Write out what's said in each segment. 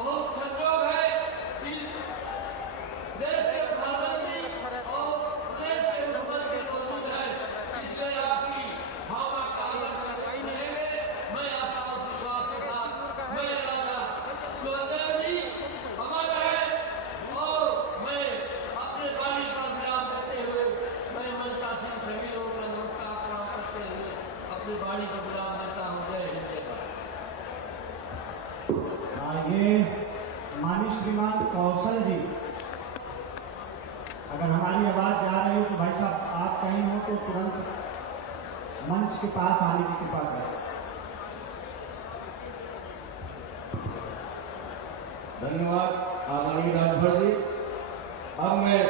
बहुत संयोग है कि देश के प्रधानमंत्री और प्रदेश के मुख्यमंत्री मौजूद है, इसलिए आपकी भावना का आदर करेंगे। मैं आशा और विश्वास के साथ मैं राजा सुहेलदेव जी अमर है और मैं अपने वाणी पर विराम देते हुए मैं मंचासीन सभी लोगों का नमस्कार प्रणाम करते हुए अपनी वाणी पर विराम देता हूँ। जय हिंद, जय भारत। ये माननीय श्रीमान कौशल जी, अगर हमारी आवाज जा रही हो तो भाई साहब आप कहीं हो तो तुरंत मंच के पास आने की कृपा करें। धन्यवाद आदरणीय राजभर जी। अब मैं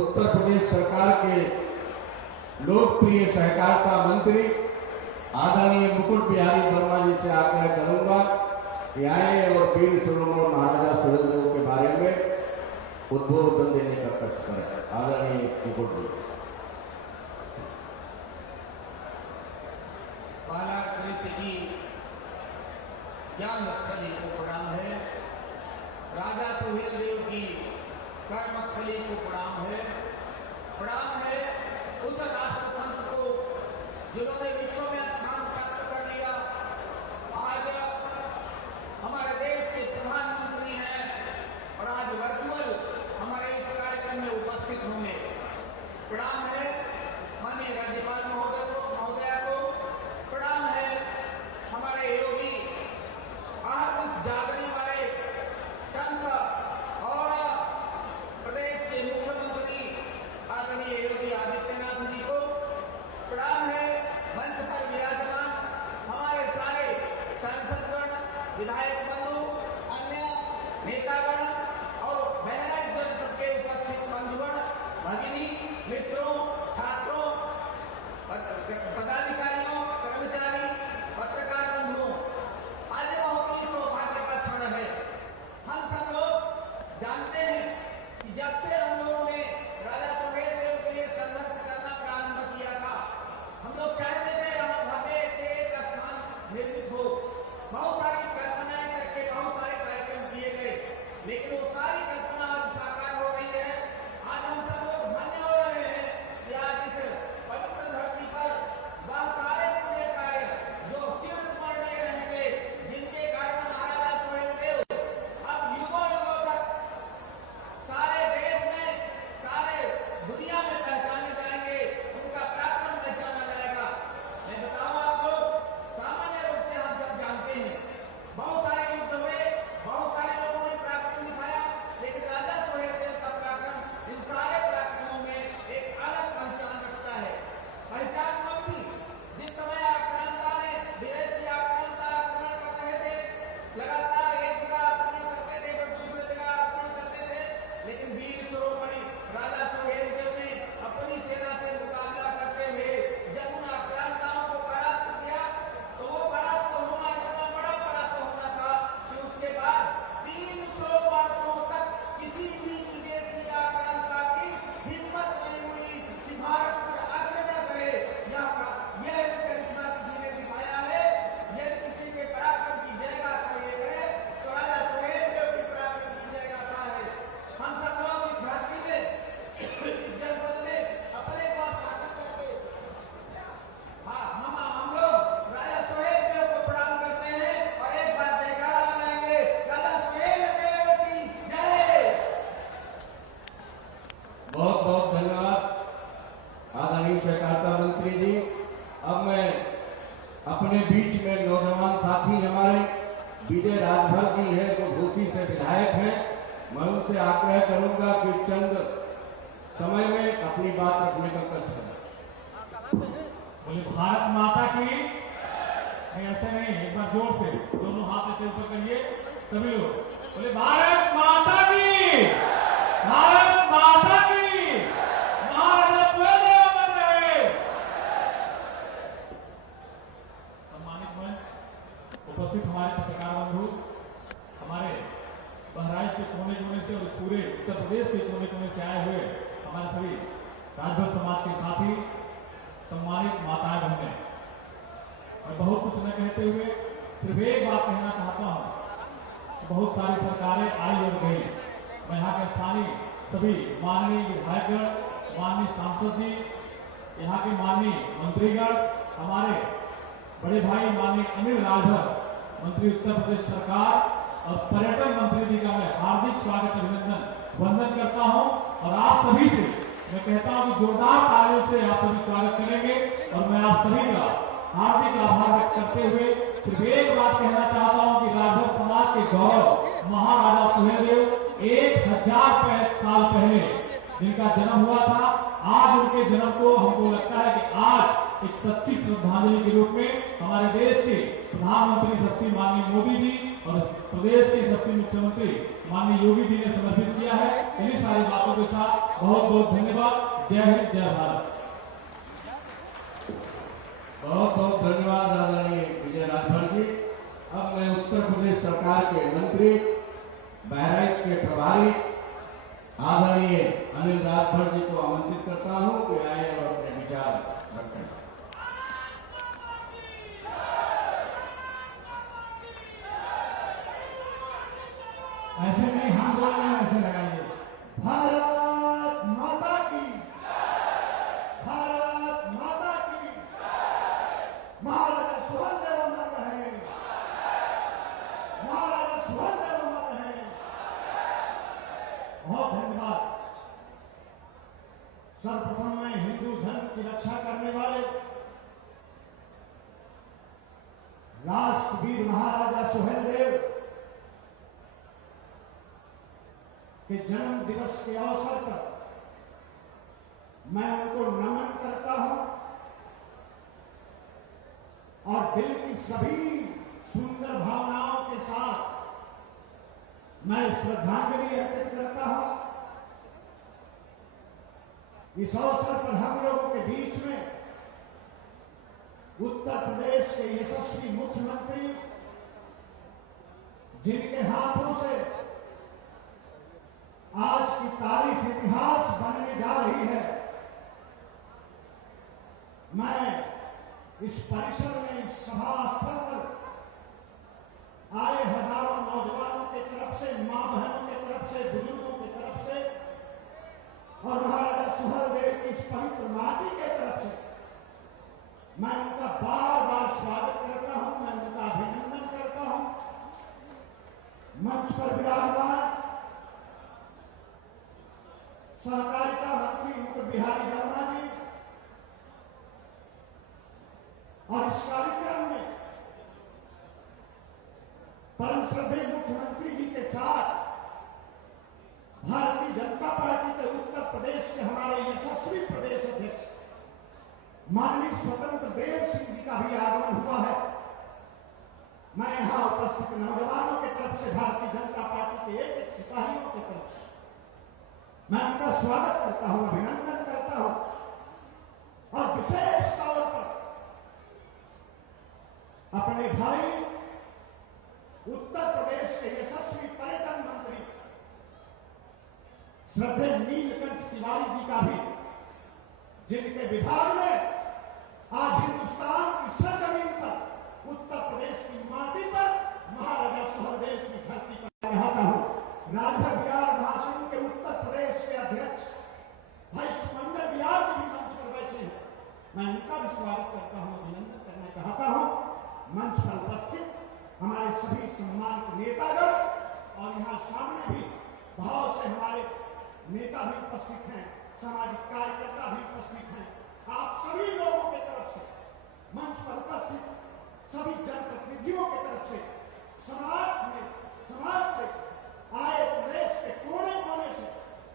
उत्तर प्रदेश सरकार के लोकप्रिय सहकारिता मंत्री आदरणीय मुकुट बिहारी वर्मा जी से आग्रह करूंगा कि आए और वीर शिरोमणि महाराजा सुहेलदेव के बारे में उद्बोधन देने का कष्ट करें। आदरणीय मुकुट जी। बालाघाट सिटी ज्ञानस्थली को प्रणाम है, राजा सुहेलदेव की कर्मस्थली को प्रणाम है उस राष्ट्र संत को जिन्होंने विश्व में स्थान प्राप्त कर लिया। आज हमारे देश के प्रधानमंत्री हैं और आज वर्चुअल हमारे इस कार्यक्रम में उपस्थित होंगे। प्रणाम है माननीय राज्यपाल महोदया को, प्रणाम है हमारे योगी आज जागने वाले संत और प्रदेश के मुख्यमंत्री आदरणीय योगी आदित्यनाथ जी को, प्रणाम है मंच पर विराजमान हमारे सारे सांसदगण, विधायक बंधु, अन्य नेतागण और बहराइच जनपद के उपस्थित बंधुगण, भगिनी, मित्रों, छात्रों, पदाधिकारियों, कर्मचारी, पत्रकार बंधुओं, आज बहुत ही सौभाग्य का क्षण है। हम सब लोग जानते हैं कि जब से हम लोगों ने राजा सुहेलदेव के लिए संघर्ष करना प्रारंभ किया था, हम लोग चाहते थे यहाँ भव्य से एक स्थान निर्मित हो। बहुत सारी कल्पनाएं करके बहुत सारे कार्यक्रम किए गए, लेकिन वो सारी कल्पना आज साकार हो रही है। आज हम सब लोग धन्य हो रहे हैं कि आज इस पवित्र धरती पर वह सारे पुण्य कार्य जो चिरस्मरणीय रहेंगे, जिनके कारण महाराजा सुहेलदेव अब युगों युगों तक सारे देश में, सारे दुनिया में पहचाने जाएंगे, उनका पराक्रम पहचाना जाएगा। मैं बताऊं आपको, सामान्य रूप से हम सब जानते हैं बहुत सारे युद्ध हुए, बहुत सारे लोगों ने पराक्रम दिखाया, लेकिन राजा सुहेलदेव का पराक्रम इन सारे पराक्रमों में एक अलग पहचान रखता है। पहचान कौन थी? जिस समय आक्रांता ने विदेशी आक्रांता आक्रमण कर रहे थे, लगातार एक जगह आक्रमण करते थे फिर दूसरी जगह आक्रमण करते थे, लेकिन वीर शिरोमणि राजा सुहेलदेव ने अपनी सेना से मुकाबला करते हुए जब उन आक्रांताओं को परास्त किया, तो वो परास्त होना इतना बड़ा परास्त होना था कि उसके बाद 300 वर्षों तक किसी भी विदेशी आक्रांता की हिम्मत नहीं हुई कि भारत पर आक्रमण करे। यह करिश्मा किसी ने दिखाया है। यदि किसी के पराक्रम की जय गाथा ये है तो राजा सुहेलदेव के पराक्रम की जय गाथा है। हम सब लोग इस धरती में, इस जनपद में अपने को स्थापित करके हम लोग राजा सुहेलदेव को प्रणाम करते हैं और एक बार जयकारा लगाएंगे, राजा सुहेलदेव की जय। बहुत बहुत धन्यवाद आदरणीय सहकारिता मंत्री जी। अब मैं अपने बीच में नौजवान साथी हमारे विजय राजभर जी है जो घोसी से विधायक हैं, मैं उनसे आग्रह करूंगा कि चंद समय में अपनी बात रखने का कष्ट करें। बोले भारत माता की। नहीं ऐसे नहीं, एक बार जोर से दोनों हाथ ऐसे ऊपर करिए सभी लोग, बोले भारत माता की, भारत माता की, महाराजा सुहेलदेव अमर रहे। सम्मानित मंच, उपस्थित हमारे पत्रकार बंधु, हमारे बहराइच के कोने कोने से और इस पूरे उत्तर प्रदेश के कोने कोने से आए हुए हमारे सभी राजभर समाज के साथी, सम्मानित माताएं बहनें, मैं बहुत कुछ न कहते हुए सिर्फ एक बात कहना चाहता हूं बहुत सारी सरकारें आई और गई। मैं यहाँ के स्थानीय सभी माननीय विधायकगण, माननीय सांसद जी, यहाँ के माननीय मंत्रीगण, हमारे बड़े भाई माननीय अनिल राजभर, मंत्री उत्तर प्रदेश सरकार, और पर्यटन मंत्री जी का मैं हार्दिक स्वागत अभिनंदन वंदन करता हूं। और आप सभी से मैं कहता हूं कि जोरदार तालियों से आप सभी स्वागत करेंगे। और मैं आप सभी का हार्दिक आभार व्यक्त करते हुए सिर्फ एक बात कहना चाहता हूं कि राजभर समाज के गौरव महाराजा सुहेलदेव 1000 साल पहले जिनका जन्म हुआ था, आज उनके जन्म को हमको लगता है कि आज एक सच्ची श्रद्धांजलि के रूप में हमारे देश के प्रधानमंत्री यशस्वी माननीय मोदी जी और प्रदेश के यशस्वी मुख्यमंत्री माननीय योगी जी ने समर्पित किया है। इन्हीं सारी बातों के साथ बहुत बहुत धन्यवाद। जय हिंद, जय भारत। बहुत बहुत धन्यवाद आदरणीय विजय राजभर जी। अब मैं उत्तर प्रदेश सरकार के मंत्री, बहराइच के प्रभारी आदरणीय अनिल राजभर जी को आमंत्रित करता हूं कि आए और अपने विचार रखें। ऐसे नहीं, हम बोल रहे हैं, ऐसे लगाइए। भारत माता की, भारत माता की, महाराजा सुहेलदेव अमर रहे, महाराजा सुहेलदेव अमर रहे। बहुत धन्यवाद। सर्वप्रथम मैं हिंदू धर्म की रक्षा करने वाले राष्ट्रवीर महाराजा सुहेलदेव के जन्म दिवस के अवसर पर मैं उनको नमन करता हूं और दिल की सभी सुंदर भावनाओं के साथ मैं श्रद्धांजलि अर्पित करता हूं। इस अवसर पर हम लोगों के बीच में उत्तर प्रदेश के यशस्वी मुख्यमंत्री, जिनके हाथों से आज की तारीख इतिहास बनने जा रही है, मैं इस परिसर में, इस सभा स्थल पर आए हजारों नौजवानों की तरफ से, मां बहनों की तरफ से, बुजुर्गों की तरफ से और महाराजा सुहेलदेव की इस पवित्र माटी की तरफ से मैं उनका बार बार स्वागत करता हूं, मैं उनका अभिनंदन करता हूं। मंच पर विराजमान सहकारिता मंत्री मुकुट बिहारी वर्मा जी और इस कार्यक्रम में परम श्रद्धेय मुख्यमंत्री जी के साथ भारतीय जनता पार्टी के उत्तर प्रदेश के हमारे यशस्वी प्रदेश अध्यक्ष माननीय स्वतंत्र देव सिंह जी का भी आगमन हुआ है। मैं यहां उपस्थित नौजवानों की तरफ से, भारतीय जनता पार्टी के एक एक सिपाहियों की तरफ से मैं उनका स्वागत करता हूं, अभिनंदन करता हूं और विशेष तौर पर अपने भाई उत्तर प्रदेश के यशस्वी पर्यटन मंत्री श्रद्धेय नीलकंठ तिवारी जी का भी, जिनके विभाग में आज हिंदुस्तान की सरजमीन पर, उत्तर प्रदेश की माटी पर, महाराजा सुहेलदेव की धरती पर चाहता हूं। राजभर बिहार महासंघ के उत्तर प्रदेश के अध्यक्ष भाई सुमंदर बिहार जी भी मंच पर बैठे हैं, मैं उनका भी स्वागत करता हूं, अभिनंदन करना चाहता हूं। मंच पर उपस्थित हमारे सभी सम्मानित नेतागण और यहाँ सामने भी भाव से हमारे नेता भी उपस्थित हैं, सामाजिक कार्यकर्ता भी उपस्थित हैं। आप सभी लोगों की तरफ से, मंच पर उपस्थित सभी जनप्रतिनिधियों की तरफ से, समाज से आए प्रदेश के कोने कोने से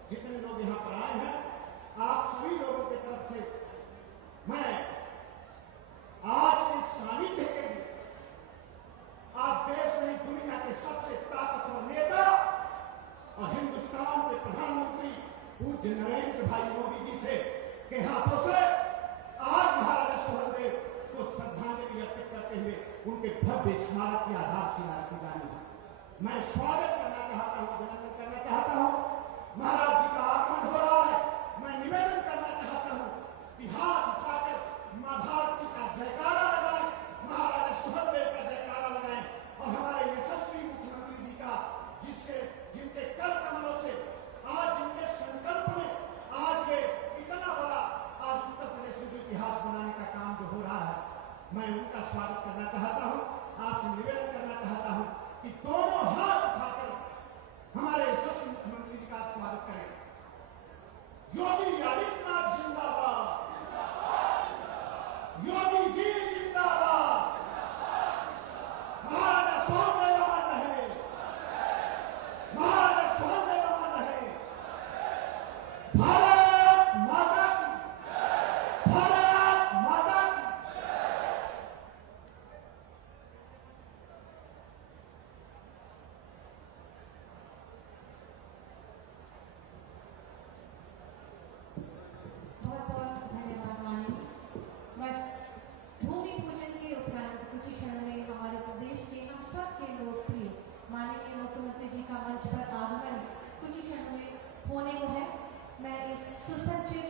जितने लोग यहाँ पर आए हैं, आप सभी लोगों की तरफ से मैं आज के सानिध्य के लिए, आज देश में दुनिया के सबसे ताकतवर नेता और हिंदुस्तान के प्रधानमंत्री पूज्य नरेंद्र भाई मोदी जी से के हाथों से आज महाराजा सुहेलदेव को श्रद्धांजलि अर्पित करते हुए उनके भव्य स्मारक की आधारशिला रखी जानी है। मैं स्वागत करना चाहता हूं, अभिनंदन करना चाहता हूं। महाराज जी का आगमन हो रहा है, मैं निवेदन करना चाहता हूं कि हाथ उठाकर मां भारती का जयकारा लगाएं, महाराजा सुहेलदेव का जयकारा लगाएं और हमारे यशस्वी मुख्यमंत्री जी का जी का मंच पर आगमन कुछ ही क्षण में होने को है। मैं इस सुसज्जित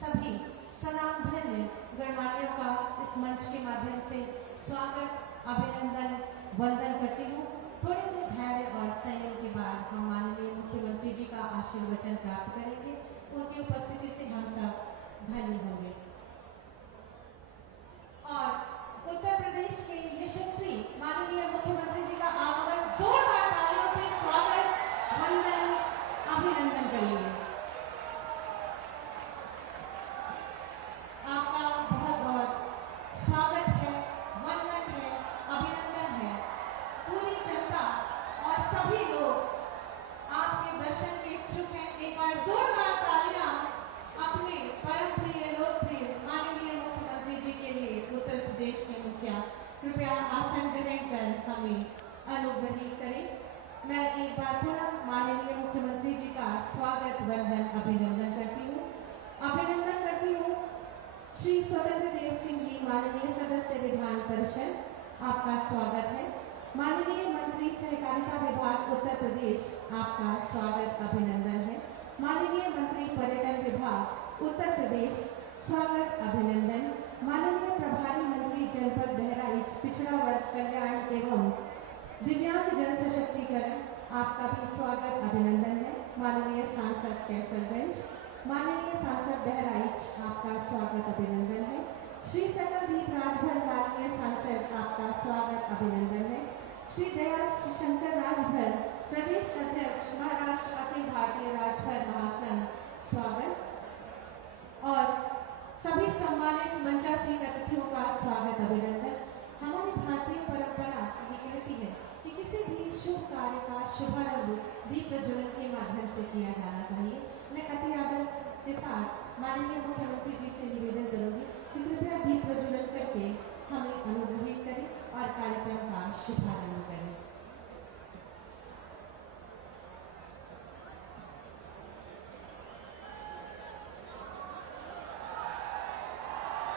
सभी सनामधन्य गणमान्यों का इस मंच के माध्यम से स्वागत, अभिनंदन, वंदन करती हूँ। थोड़े से धैर्य और संयम के बाद हम माननीय मुख्यमंत्री जी का आशीर्वचन प्राप्त करेंगे। उनकी उपस्थिति से हम सब धन्य होंगे और उत्तर प्रदेश के यशस्वी माननीय मुख्यमंत्री जी का आगमन जोरदार तालियों से स्वागत, वंदन, अभिनंदन करेंगे। आपका बहुत बहुत स्वागत है, वंदन है, अभिनंदन है। पूरी जनता और सभी लोग आपके दर्शन के इच्छुक हैं। एक बार जोरदार तालियां अपने परम प्रिय लोकप्रिय माननीय मुख्यमंत्री जी के लिए। उत्तर प्रदेश के मुखिया कृपया आसन ग्रहण कर हमें अनुग्रहित करें। मैं एक बार पुनः माननीय मुख्यमंत्री जी का स्वागत, वंदन, अभिनंदन करती हूँ। अभिनंदन करती हूँ श्री स्वतंत्र देव सिंह जी, माननीय सदस्य विधान परिषद, आपका स्वागत है। माननीय मंत्री सहकारिता विभाग उत्तर प्रदेश, आपका स्वागत, अभिनंदन है। माननीय मंत्री पर्यटन विभाग उत्तर प्रदेश, स्वागत, अभिनंदन। माननीय प्रभारी मंत्री जनपद बहराइच पिछड़ा वर्ग कल्याण एवं दिव्यांग जन सशक्तिकरण, आपका भी स्वागत, अभिनंदन है। माननीय सांसद कैसरगंज, माननीय सांसद बहराइच, आपका स्वागत, अभिनंदन है। श्री सकलदीप राजभर, माननीय सांसद, आपका स्वागत, अभिनंदन है। श्री दया शंकर राजभर, प्रदेश अध्यक्ष महाराष्ट्र अखिल भारतीय राजभर महासंघ, स्वागत। और सभी सम्मानित मंचासीन अतिथियों का स्वागत, अभिनंदन। हमारी भारतीय परंपरा ये कहती है कि किसी भी शुभ कार्य का शुभारंभ दीप प्रज्वलन के माध्यम से किया जाना चाहिए। मैं अति आदर के साथ माननीय मुख्यमंत्री जी से निवेदन करूंगी कि कृपया दीप प्रज्वलन करके हमें अनुग्रहित करें और कार्यक्रम का शुभारंभ करें।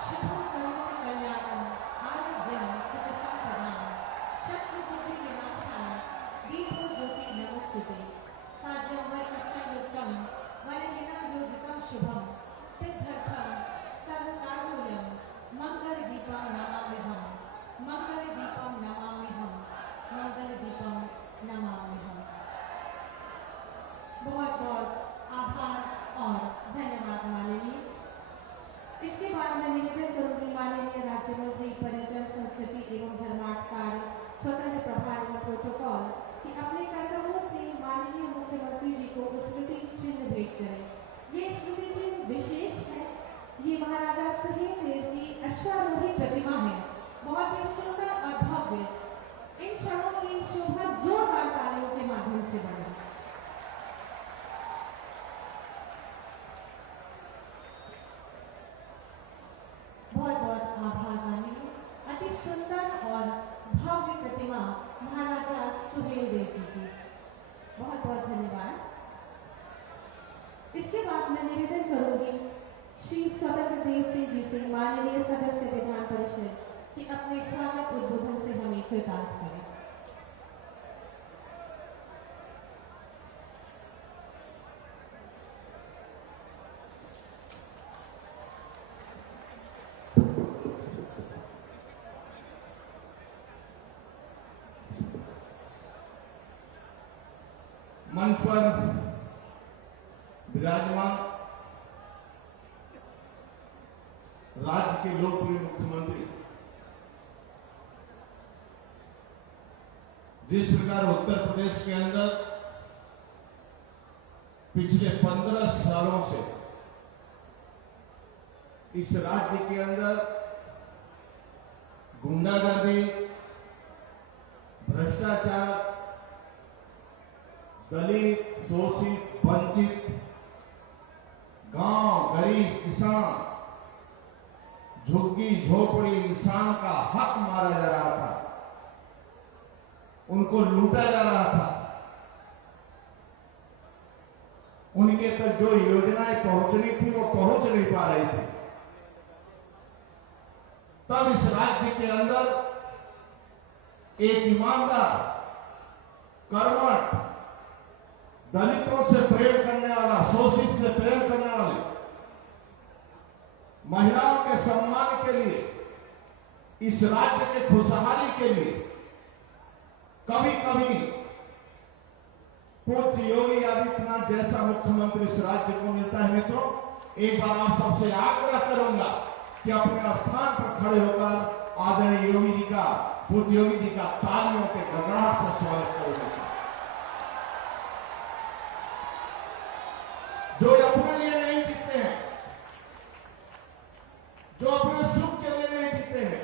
शुभं करोति कल्याणं, आरोग्यं सुखसंपदां, शत्रुबुद्धिविनाशाय, दीपो ज्योति नमोस्तुते। साज्यं वर्णसंयुक्तं, वनविनायोजितं शुभं, सिद्धर्थं सर्वकार्योऽयं, मंगलदीपं नमाम्यहम्, मंगलदीपं नमाम्यहम्, मंगलदीपं नमाम्यहम्। बहुत बहुत आभार और धन्यवाद माननीय। इसके बाद मैं निवेदन करूंगी माननीय राज्य मंत्री पर्यटन, संस्कृति एवं धर्मार्थ कार्य, स्वतंत्र प्रभार एवं प्रोटोकॉल कि अपने कर्तव्यों से माननीय मुख्यमंत्री जी को स्मृति चिन्ह भेंट करें। ये स्मृति चिन्ह विशेष है। ये महाराजा सुहेलदेव की अश्वारोही प्रतिमा है, बहुत ही सुंदर और भव्य। इन क्षणों की शोभा जोरदार तालियों के माध्यम से बढ़े। बहुत बहुत आभार माननीय। अति सुंदर और भव्य प्रतिमा महाराजा सुहेलदेव जी की, बहुत बहुत धन्यवाद। इसके बाद मैं निवेदन करूंगी श्री स्वतंत्र देव सिंह जी से, माननीय सदस्य विधान परिषद, कि अपने स्वागत उद्बोधन से हमें कृतार्थ करें। मंच पर विराजमान राज्य के लोकप्रिय मुख्यमंत्री, जिस प्रकार उत्तर प्रदेश के अंदर पिछले 15 सालों से इस राज्य के अंदर गुंडागर्दी, भ्रष्टाचार, दलित, शोषित, वंचित, गांव, गरीब, किसान, झुग्गी झोपड़ी इंसान का हक मारा जा रहा था, उनको लूटा जा रहा था, उनके तक जो योजनाएं पहुंचनी थी वो पहुंच नहीं पा रही थी। तब इस राज्य के अंदर एक ईमानदार, कर्मठ, दलितों से प्रेम करने वाला, शोषित से प्रेम करने वाले, महिलाओं के सम्मान के लिए, इस राज्य के खुशहाली के लिए कभी कभी पूज्य योगी आदित्यनाथ जैसा मुख्यमंत्री इस राज्य को मिलता है। मित्रों, एक बार आप सबसे आग्रह करूंगा कि अपने स्थान पर खड़े होकर आदरणीय योगी जी का, पूज्य योगी जी का तालियों के गड़गड़ाहट से स्वागत करेंगे। जो अपने लिए नहीं जीते हैं, जो अपने सुख के लिए नहीं जीते हैं,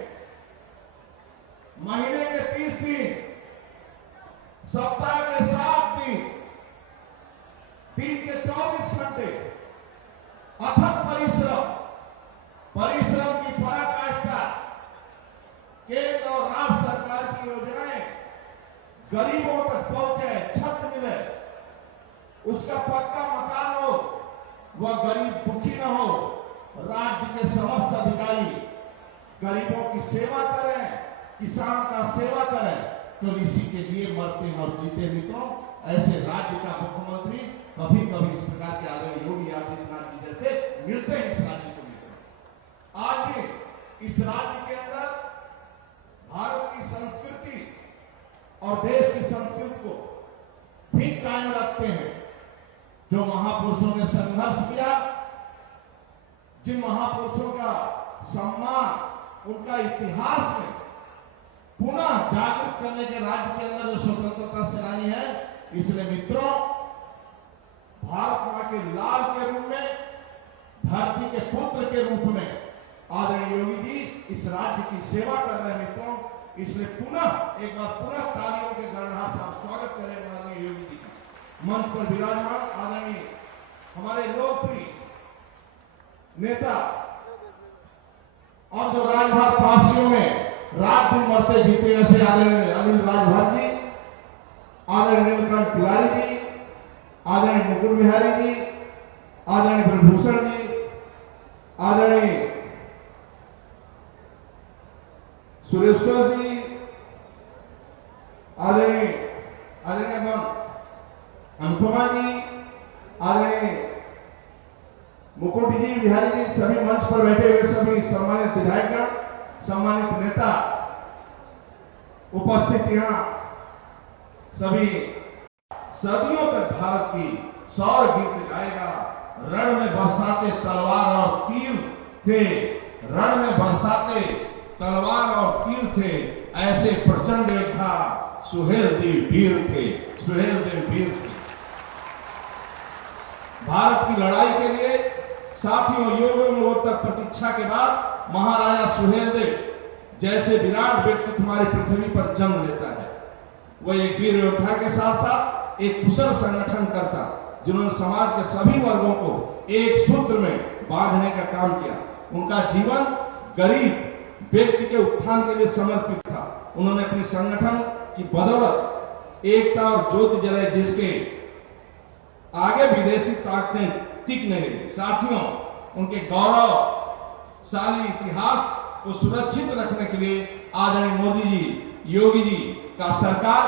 महीने के 30 दिन, सप्ताह के 7 दिन, दिन के 24 घंटे अथक परिश्रम की पराकाष्ठा, केंद्र और राज्य सरकार की योजनाएं गरीबों तक पहुंचे, छत मिले, उसका पक्का मकान हो, वह गरीब दुखी न हो, राज्य के समस्त अधिकारी गरीबों की सेवा करें, किसान का सेवा करें, तो इसी के लिए मरते हैं और जीते। मित्रों, ऐसे राज्य का मुख्यमंत्री कभी कभी इस प्रकार के आदरणीय योगी आदित्यनाथ जी जैसे मिलते हैं इस राज्य को। मित्रों, आज भी इस राज्य के अंदर भारत की संस्कृति और देश की संस्कृति को भी कायम रखते हैं। जो महापुरुषों ने संघर्ष किया, जिन महापुरुषों का सम्मान, उनका इतिहास में पुनः जागृत करने के राज्य के अंदर जो स्वतंत्रता सेनानी है, इसलिए मित्रों, भारत मां के लाल के रूप में, धरती के पुत्र के रूप में आदरणीय योगी जी इस राज्य की सेवा कर रहे हैं। मित्रों, इसलिए एक बार तालियों के गड़गड़ाहट से आप स्वागत करेंगे आदरणीय योगी जी का। मंच पर विराजमान आदरणीय हमारे लोकप्रिय नेता और जो राजभार पासियों में रात दिन मरते जीते ऐसे आदरणीय अनिल राजभर जी, आदरणीय नीलकंठ तिवारी जी, आदरणीय मुकुट बिहारी जी, आदरणीय ब्रजभूषण जी, आदरणीय सुरेश्वर जी, आदरणीय अनुपमा जी, आदरणीय मुकुट जी, बिहारी जी, सभी मंच पर बैठे हुए सभी सम्मानित विधायकगण, सम्मानित नेता उपस्थित, यहाँ सभी सदियों तक भारत की सौर गीत गाएगा। रण में बरसाते तलवार और तीर थे, रण में बरसाते तलवार और तीर थे, ऐसे प्रचंड योद्धा सुहेलदेव वीर थे, सुहेलदेव वीर थे। भारत की लड़ाई के लिए साथियों, युगों तक प्रतीक्षा के बाद महाराजा सुहेलदेव जैसे विराट व्यक्ति तुम्हारी पृथ्वी पर जन्म लेता है। वह एक वीर योद्धा के साथ साथ एक कुशल संगठन करता, जिन्होंने समाज के सभी वर्गों को एक सूत्र में बांधने का काम किया। उनका जीवन गरीब व्यक्ति के उत्थान के लिए समर्पित था। उन्होंने अपने संगठन की बदौलत एकता और ज्योति जलाई, जिसके आगे विदेशी ताकतें टिक नहीं रही। साथियों, उनके गौरवशाली इतिहास को सुरक्षित रखने के लिए आदरणीय मोदी जी, योगी जी का सरकार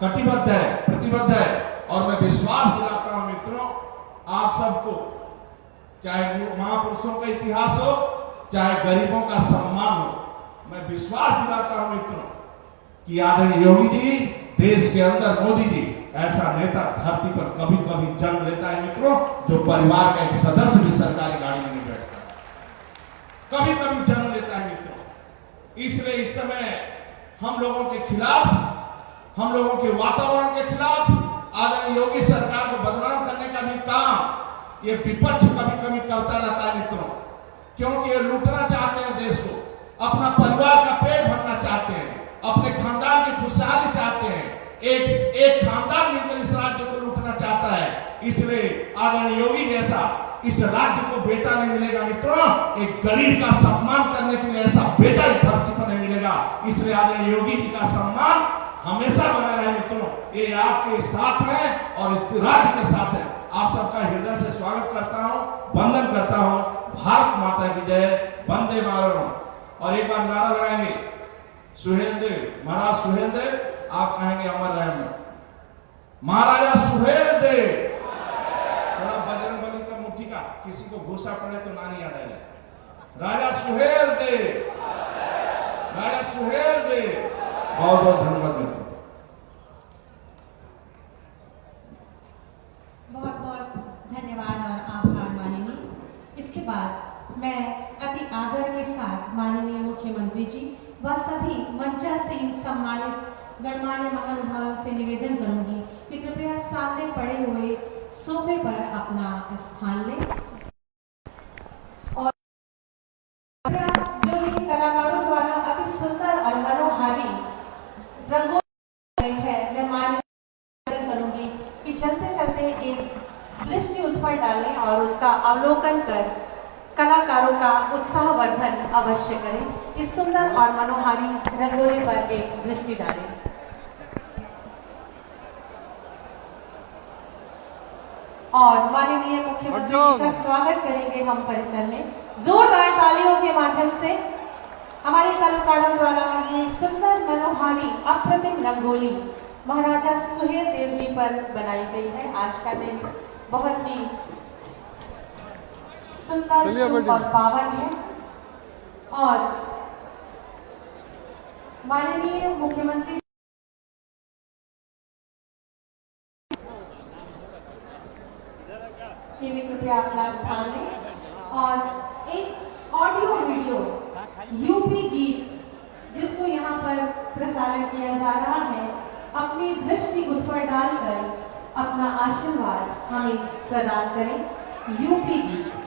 कटिबद्ध है, प्रतिबद्ध है। और मैं विश्वास दिलाता हूं मित्रों, आप सबको, चाहे महापुरुषों का इतिहास हो, चाहे गरीबों का सम्मान हो, मैं विश्वास दिलाता हूं मित्रों कि आदरणीय योगी जी, देश के अंदर मोदी जी ऐसा नेता धरती पर कभी कभी जन्म लेता है मित्रों, जो परिवार का एक सदस्य भी सरकारी गाड़ी में नहीं बैठता, कभी कभी जन्म लेता है मित्रों। इसलिए इस समय हम लोगों के खिलाफ, हम लोगों के वातावरण के खिलाफ आदरणीय योगी सरकार को बदनाम करने का भी काम ये विपक्ष कभी कभी करता रहता है मित्रों, क्योंकि ये लूटना चाहते हैं देश को, अपना परिवार का पेट भरना चाहते हैं, अपने खानदान की खुशहाली चाहते हैं। एक खानदान मिलकर इस राज्य को लूटना चाहता है। इसलिए आदरणीय योगी जैसा इस राज्य को बेटा नहीं मिलेगा मित्रों। एक गरीब का सम्मान करने के लिए ऐसा बेटा इस धरती पर नहीं मिलेगा। इसलिए आदरणीय योगी जी का सम्मान हमेशा बना रहे मित्रों। ये आपके साथ है और इस राज्य के साथ है। आप सबका हृदय से स्वागत करता हूं, वंदन करता हूं। भारत माता की जय, वंदे मातरम। और एक बार नारा लगाएंगे, सुहेलदेव, महाराज सुहेलदेव, आप कहेंगे अमर रहे। महाराजा सुहेलदेव का, किसी को भूसा पड़े तो नानी याद आ जाए। राजा सुहेल देव, राजा सुहेल देव, बहुत बहुत धन्यवाद मित्र। बहुत बहुत धन्यवाद और आभार माननीय। इसके बाद मैं अति आदर के साथ माननीय मुख्यमंत्री जी व सभी मंचा से सम्मानित गणमान्य महानुभावों से निवेदन करूंगी कि कृपया सामने पड़े हुए सोफे पर अपना स्थान लें और जो इन कलाकारों द्वारा अति सुंदर और मनोहारी रंगोली है, मैं माननीय करूंगी कि चलते चलते एक दृष्टि उस पर डालें और उसका अवलोकन कर कलाकारों का उत्साहवर्धन अवश्य करें। इस सुंदर और मनोहारी रंगोली पर एक दृष्टि डालें। और माननीय मुख्यमंत्री जी का स्वागत करेंगे हम परिसर में जोरदार तालियों के माध्यम से। हमारे कलाकारों द्वारा ये सुंदर मनोहारी अप्रतिम रंगोली महाराजा सुहेल देव जी पर बनाई गई है। आज का दिन बहुत ही सुंदर शुभ और पावन है और माननीय मुख्यमंत्री के लिए कृपया अपना स्थान लें और एक ऑडियो वीडियो यूपी गीत जिसको यहाँ पर प्रसारण किया जा रहा है, अपनी दृष्टि उस पर डालकर अपना आशीर्वाद हमें प्रदान करें। यूपी गीत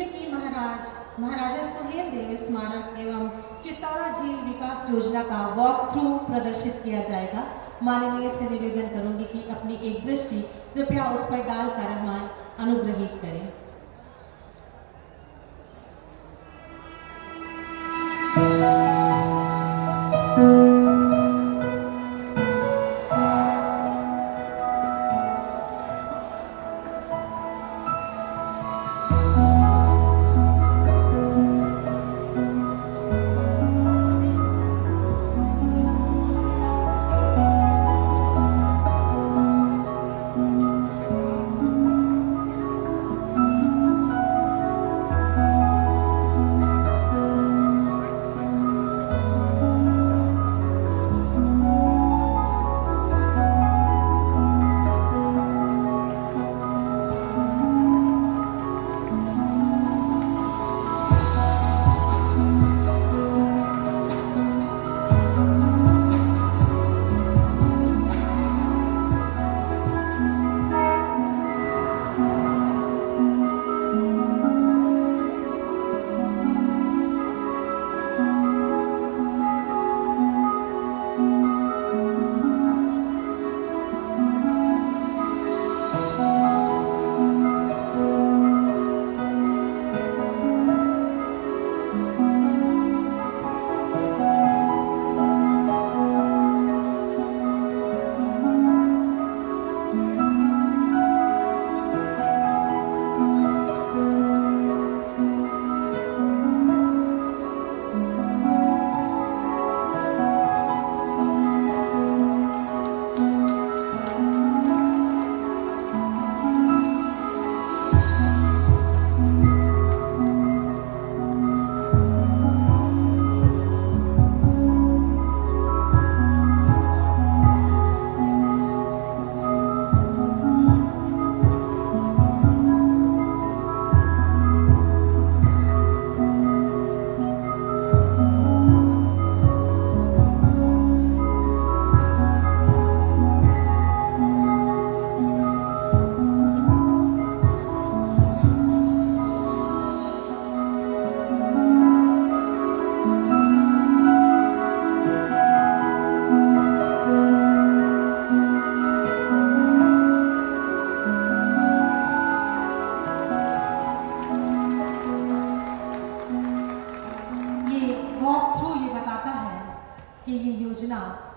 जिसमें कि महाराजा सुहेलदेव स्मारक एवं चित्तौरा झील विकास योजना का वॉक थ्रू प्रदर्शित किया जाएगा। माननीय से निवेदन करूंगी कि अपनी एक दृष्टि कृपया उस पर डालकर हमें अनुग्रहित करें।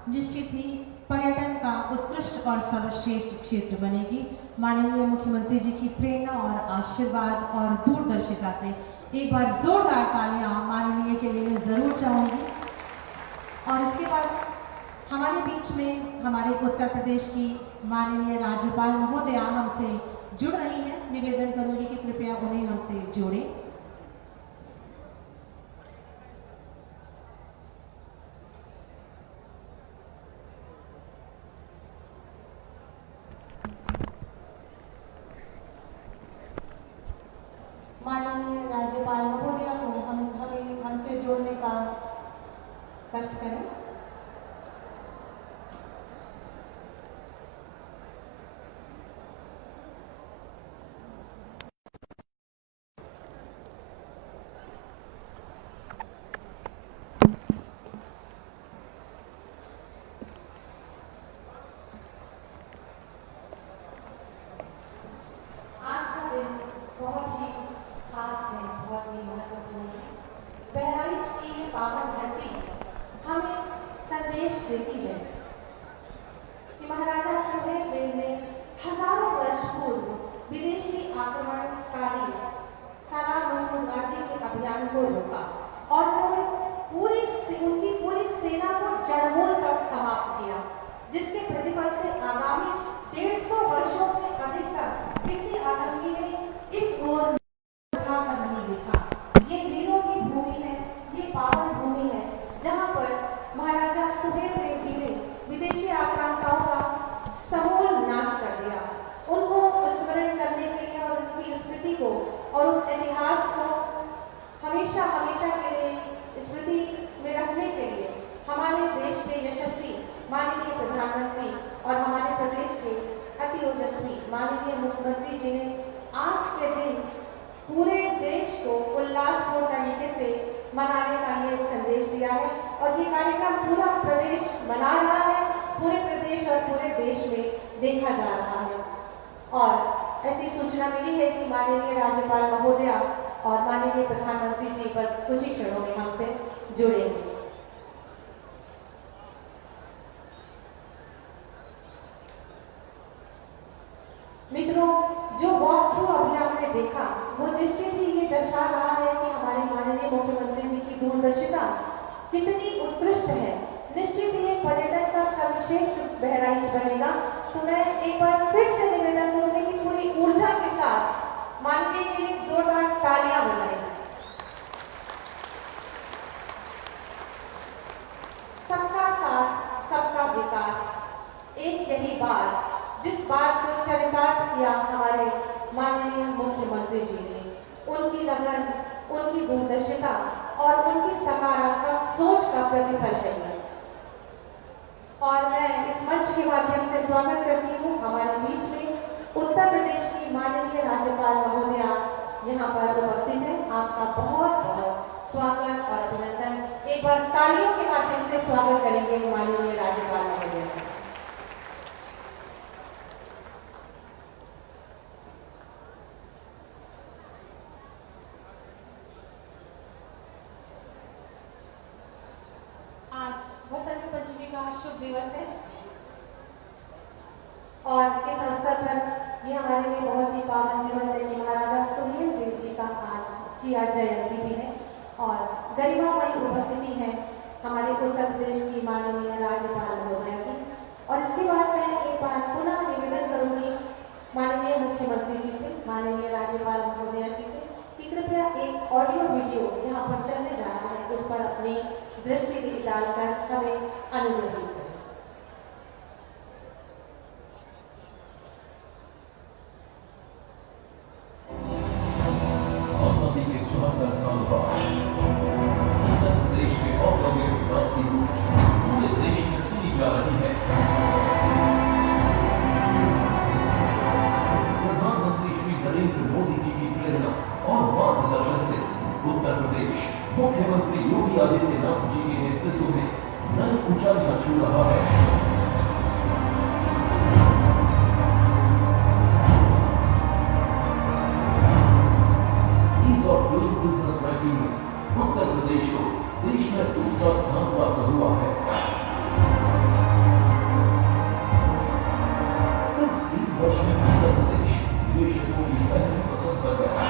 निश्चित ही पर्यटन का उत्कृष्ट और सर्वश्रेष्ठ क्षेत्र बनेगी। माननीय मुख्यमंत्री जी की प्रेरणा और आशीर्वाद और दूरदर्शिता से एक बार जोरदार तालियां माननीय के लिए मैं जरूर चाहूंगी। और इसके बाद हमारे बीच में हमारे उत्तर प्रदेश की माननीय राज्यपाल महोदया हमसे जुड़ रही हैं। निवेदन करूंगी कि कृपया उन्हें हमसे जोड़ें। माननीय राज्यपाल महोदया को हमसे जोड़ने का कष्ट करें। आज का दिन बहुत ही खास है, बहुत ही महत्वपूर्ण है। बहराइच की ये पावन धरती हमें संदेश देती है कि महाराजा सुहेलदेव ने हजारों वर्ष पूर्व विदेशी आक्रमणकारी सलाम मसूद गाजी के अभियान को रोका और उन्होंने उनकी पूरी सेना को जड़मूल तक समाप्त किया, जिसके प्रतिफल से आगामी 150 वर्षों से अधिक तक किसी आतंकी ने इस ओर नहीं देखा। ये वीरों की भूमि है, ये पावन भूमि है, जहां पर महाराजा सुहेलदेव जी ने विदेशी आक्रांताओं का समूल नाश कर दिया। उनको स्मरण करने के लिए और उनकी स्मृति को और उस इतिहास को हमेशा हमेशा के लिए स्मृति में रखने के लिए हमारे देश के यशस्वी माननीय प्रधानमंत्री और हमारे प्रदेश के अति ओजस्वी माननीय मुख्यमंत्री जी ने आज के दिन पूरे देश को उल्लासपूर्ण तरीके से मनाने का ये संदेश दिया है और ये कार्यक्रम पूरा प्रदेश मना रहा है, पूरे प्रदेश और पूरे देश में देखा जा रहा है। और ऐसी सूचना मिली है कि माननीय राज्यपाल महोदया और माननीय प्रधानमंत्री जी बस कुछ ही क्षणों में हमसे जुड़ेंगे। मित्रों, जो वॉक थ्रू अभी आपने देखा वो निश्चित ही ये दर्शा रहा है कि हमारे माननीय मुख्यमंत्री जी की दूरदर्शिता कितनी उत्कृष्ट है। निश्चित ही एक पर्यटन का सर्वश्रेष्ठ बहराइच बनेगा। तो मैं एक बार फिर से निवेदन करूंगी कि पूरी ऊर्जा के साथ माननीय के लिए जोरदार तालियां बजाई जाए। सबका साथ सबका विकास, एक यही बात जिस बात को चरितार्थ किया हमारे माननीय मुख्यमंत्री जी ने। उनकी लगन, उनकी दूरदर्शिता और उनकी सकारात्मक सोच का प्रतिफल है ये। और मैं इस मंच के माध्यम से स्वागत करती हूँ हमारे बीच में उत्तर प्रदेश की माननीय राज्यपाल महोदया यहाँ पर उपस्थित है। आपका बहुत बहुत स्वागत और अभिनंदन। एक बार तालियों के माध्यम से स्वागत करेंगे माननीय राज्यपाल महोदया का। आज वसंत पंचमी का शुभ दिवस है और इस अवसर पर ये हमारे लिए बहुत ही पावन दिवस है कि महाराजा सुहेलदेव जी का आज की आज जयंती भी है और गरिमामयी उपस्थिति है हमारे उत्तर प्रदेश की माननीय राज्यपाल महोदया की। और इसके बाद मैं एक बार पुनः निवेदन करूंगी माननीय मुख्यमंत्री जी से, माननीय राज्यपाल महोदया जी से कि कृपया एक ऑडियो वीडियो यहाँ पर चलने जा रहा है, उस पर अपनी दृष्टि डालकर हमें अनुग्रहित करें। आजादी के 74 साल बाद उत्तर प्रदेश में औद्योगिक विकास की गूंज पूरे देश में सुनी जा रही है। प्रधानमंत्री श्री नरेंद्र मोदी जी की प्रेरणा और मार्गदर्शन से उत्तर प्रदेश मुख्यमंत्री योगी आदित्यनाथ जी के नेतृत्व में नई ऊंचाइयां छू रहा है। ऑफ डूइंग बिजनेस रैंकिंग में उत्तर प्रदेश को देश में दूसरा स्थान प्राप्त हुआ है। सिर्फ 3 वर्ष में उत्तर प्रदेश निवेशकों की पहली पसंद कर गया।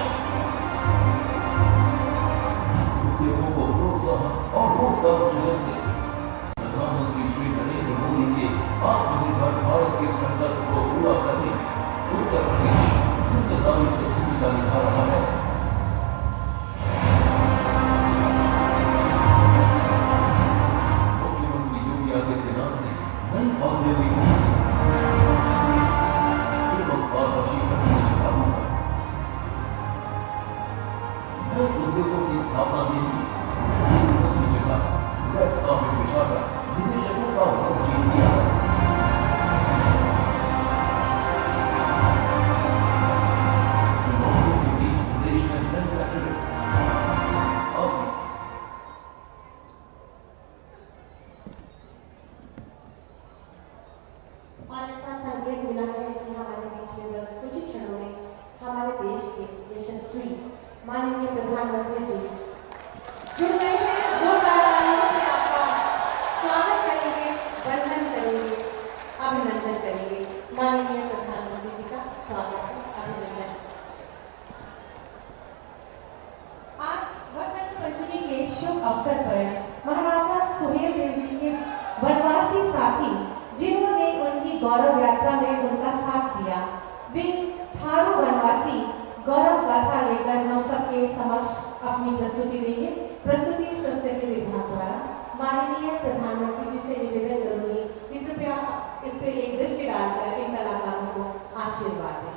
उद्योगों को प्रोत्साहन और रोजगार सृजन से प्रधानमंत्री श्री नरेंद्र मोदी के आत्मनिर्भर भारत के संकल्प को पूरा करने में उत्तर प्रदेश जिम्मेदारी से भूमिका निभा रहा है। उद्योगों की स्थापना में ही जगह बिछाकर निवेशकों का मन जीत लिया है। चुनौतियों के बीच प्रदेश में मैन्युफैक्चरिंग और ऐसा संकेत मिला है कि हमारे बीच में बस कुछ ही क्षणों में हमारे देश के यशस्वी माननीय प्रधानमंत्री जी जुड़ गए हैं। जोरदार तालियों से आपका स्वागत करेंगे, वंदन करेंगे, अभिनंदन करेंगे। माननीय प्रधानमंत्री जी का स्वागत है, अभिनंदन। आज वसंत पंचमी के शुभ अवसर पर महाराजा सुहेलदेव जी के वनवासी साथी जिन्होंने उनकी गौरव यात्रा में उनका साथ दिया, वे थारू वनवासी गौरव गाथा लेकर हम सबके समक्ष अपनी प्रस्तुति देंगे। प्रस्तुति संस्कृति विभाग द्वारा माननीय प्रधानमंत्री जी से निवेदन करूंगी कि कृपया इस पर एक दृष्टि डालकर इन कलाकारों को आशीर्वाद दें।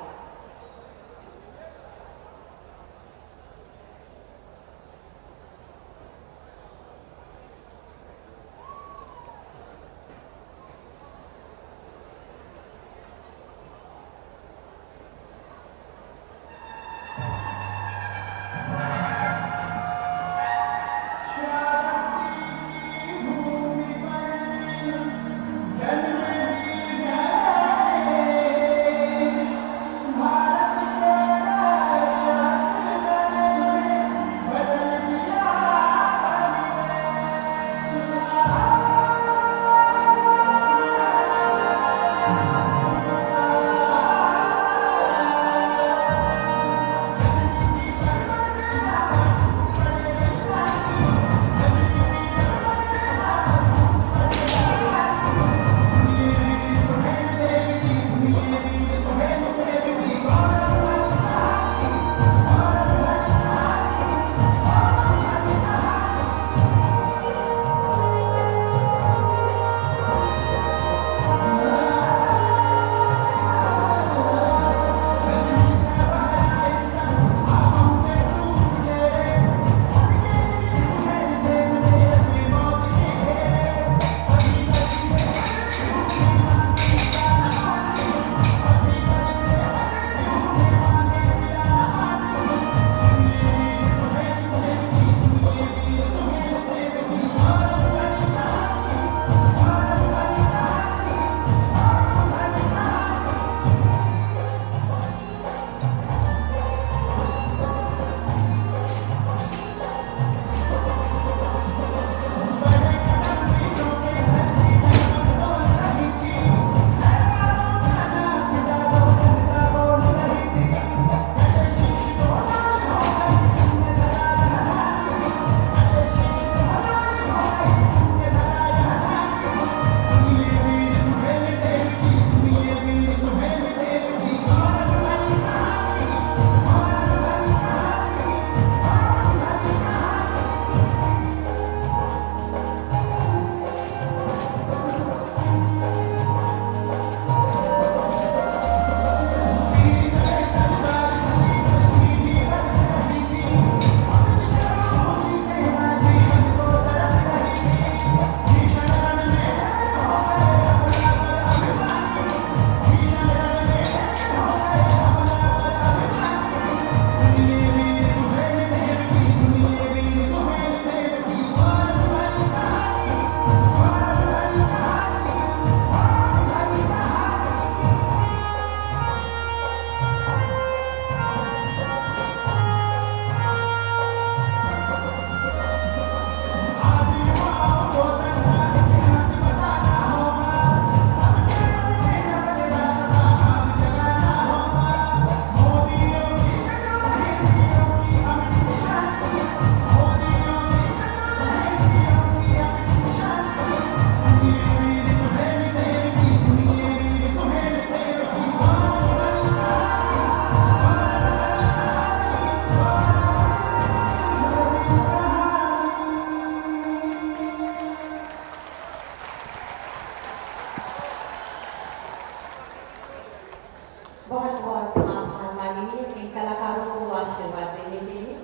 बहुत बहुत आभार माननीय इन कलाकारों को आशीर्वाद देने के लिए।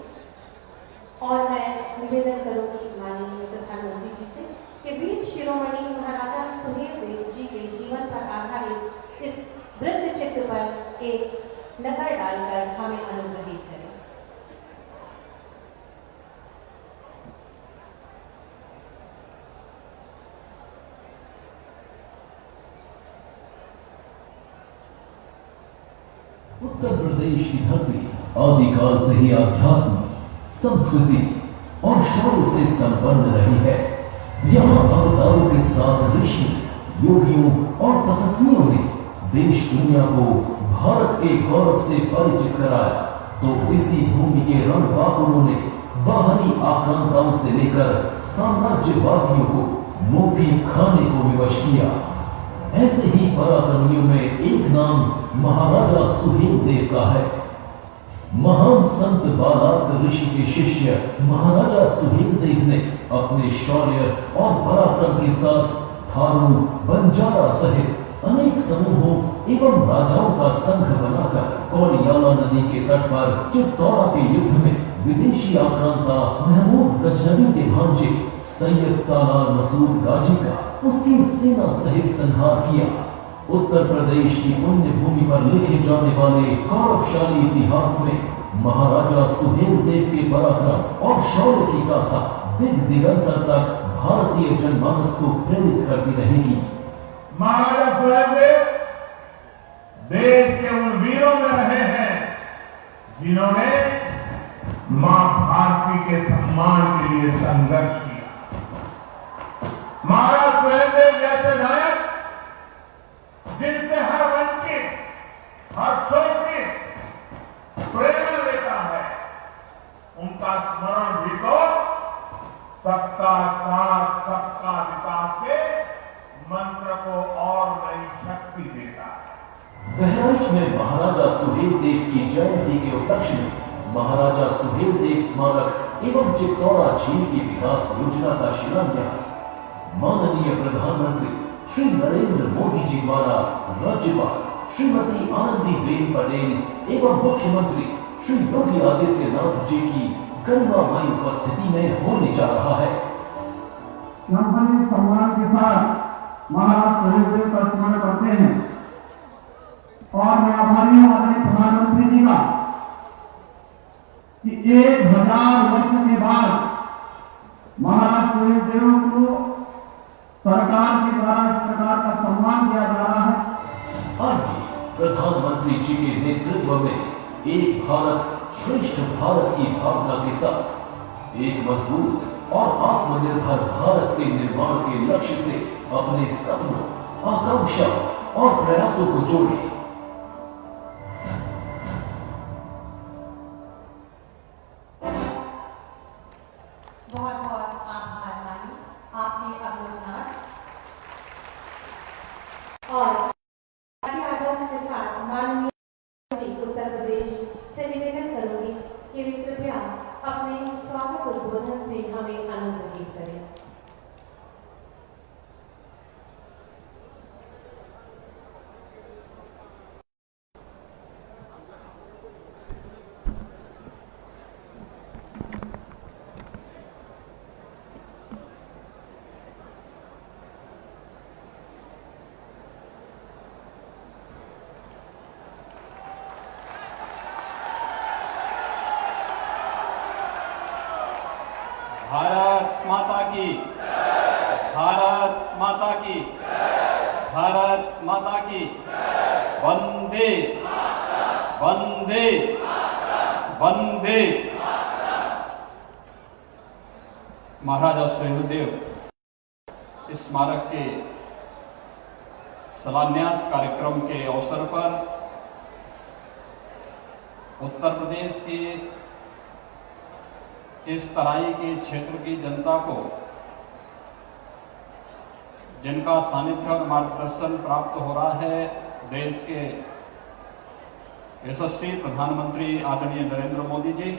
और मैं निवेदन करूंगी माननीय प्रधानमंत्री जी से कि वीर शिरोमणि महाराजा सुहेलदेव जी के जीवन पर आधारित इस वृत्त चित्र पर एक नजर डालकर हमें अनुग्रहित करें। उत्तर प्रदेश की धरती आदिकाल से ही आध्यात्म, संस्कृति और शौर्य से संपन्न रही है। यहाँ अवतारों के साथ ऋषि, योगियों और तपस्वियों ने देश दुनिया को भारत के गौरव से परिचित कराया, तो इसी भूमि के रणबांकुरों ने बाहरी आक्रांताओं से लेकर साम्राज्यवादियों को मुट्ठी खाने को विवश किया। ऐसे ही पराक्रमियों में एक नाम महाराजा सुहेलदेव का है। महान संत बालार्क ऋषि के शिष्य महाराजा सुहेलदेव ने अपने शौर्य और पराक्रम के साथ थारू, बंजारा सहित अनेक समूहों एवं राजाओं का संघ बनाकर कौड़ियाला नदी के तट पर चित्तौड़ा के युद्ध में विदेशी आक्रांता महमूद गजनवी के भांजे सैयद सालार मसूद गाजी का उसकी सेना सहित संहार किया। उत्तर प्रदेश की पुण्य भूमि पर लिखे जाने वाले गौरवशाली इतिहास में महाराजा सुहेलदेव के पराक्रम और शौर्य की गाथा दिग दिगंतर तक भारतीय जनमानस को प्रेरित करती रहेगी। महाराजा सुहेलदेव देश के उन वीरों में रहे हैं जिन्होंने मां भारती के सम्मान के लिए संघर्ष किया। महाराज सुहेलदेव जैसे नायक जिनसे हर वंचित, हर शोषित प्रेरणा लेता है, उनका स्मरण भी तो सबका साथ सबका विकास के मंत्र को और नई शक्ति देता है। बहराइच में महाराजा सुहेलदेव की जयंती के उपलक्ष्य में महाराजा सुहेलदेव स्मारक एवं चित्तौड़ा झील की विकास योजना का शिलान्यास माननीय प्रधानमंत्री श्री नरेंद्र मोदी जी द्वारा राज्यपाल श्रीमती आनंदीबेन पटेल एवं मुख्यमंत्री श्री योगी आदित्यनाथ जी की गरिमामयी उपस्थिति में होने जा रहा है। हम सम्मान के साथ महाराज सुहेलदेव का स्मरण करते हैं और मैं आभारी हूं आदरणीय प्रधानमंत्री जी का कि 1000 वर्ष के बाद महाराज सुहेलदेव को सरकार के द्वारा इस प्रकार का सम्मान दिया जा रहा है। आइए प्रधानमंत्री जी के नेतृत्व में एक भारत श्रेष्ठ भारत की भावना के साथ एक मजबूत और आत्मनिर्भर भारत के निर्माण के लक्ष्य से अपने सपनों, आकांक्षा और प्रयासों को जोड़ें। बहुत बहुत आभार मानी आपके अवलोकनाथ और आदर के साथ माननीय उत्तर प्रदेश से निवेदन करूंगी कि वे कृपया अपने स्वागत उद्बोधन से हमें अनुग्रहित करें। भारत माता की, भारत माता की, भारत माता की, वंदे वंदे वंदे। महाराजा सुहेलदेव स्मारक के शिलान्यास कार्यक्रम के अवसर पर उत्तर प्रदेश के इस तराई के क्षेत्र की जनता को जिनका सानिध्य और मार्गदर्शन प्राप्त हो रहा है, देश के यशस्वी प्रधानमंत्री आदरणीय नरेंद्र मोदी जी,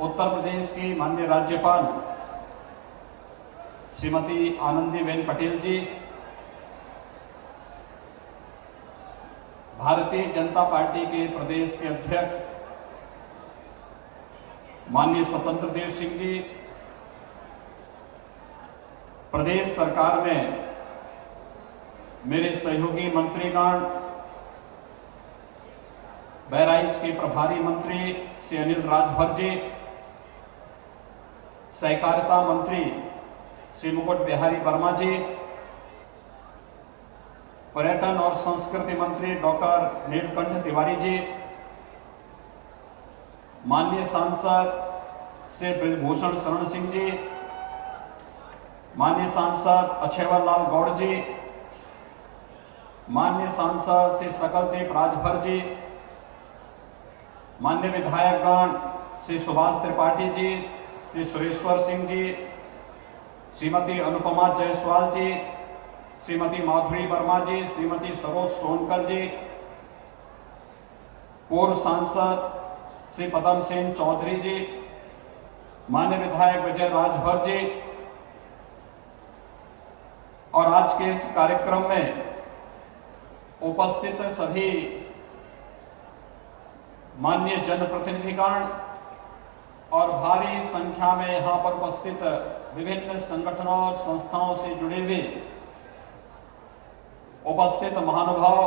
उत्तर प्रदेश की माननीय राज्यपाल श्रीमती आनंदीबेन पटेल जी, भारतीय जनता पार्टी के प्रदेश के अध्यक्ष माननीय स्वतंत्र देव सिंह जी, प्रदेश सरकार में मेरे सहयोगी मंत्रीगण, बहराइच के प्रभारी मंत्री श्री अनिल राजभर जी, सहकारिता मंत्री श्री मुकुट बिहारी वर्मा जी, पर्यटन और संस्कृति मंत्री डॉक्टर नीलकंठ तिवारी जी, माननीय सांसद श्री ब्रजभूषण शरण सिंह जी, माननीय सांसद अक्षयवर लाल गौड़ जी, माननीय सांसद श्री सकलदीप राजभर जी, माननीय विधायकगण श्री सुभाष त्रिपाठी जी, श्री सुरेश्वर सिंह जी, श्रीमती अनुपमा जायसवाल जी, श्रीमती माधुरी वर्मा जी, श्रीमती सरोज सोनकर जी, पूर्व सांसद श्री पदम सेन चौधरी जी, माननीय विधायक विजय राजभर जी, और आज के इस कार्यक्रम में उपस्थित सभी माननीय जनप्रतिनिधिगण और भारी संख्या में यहां पर उपस्थित विभिन्न संगठनों और संस्थाओं से जुड़े हुए उपस्थित महानुभाव,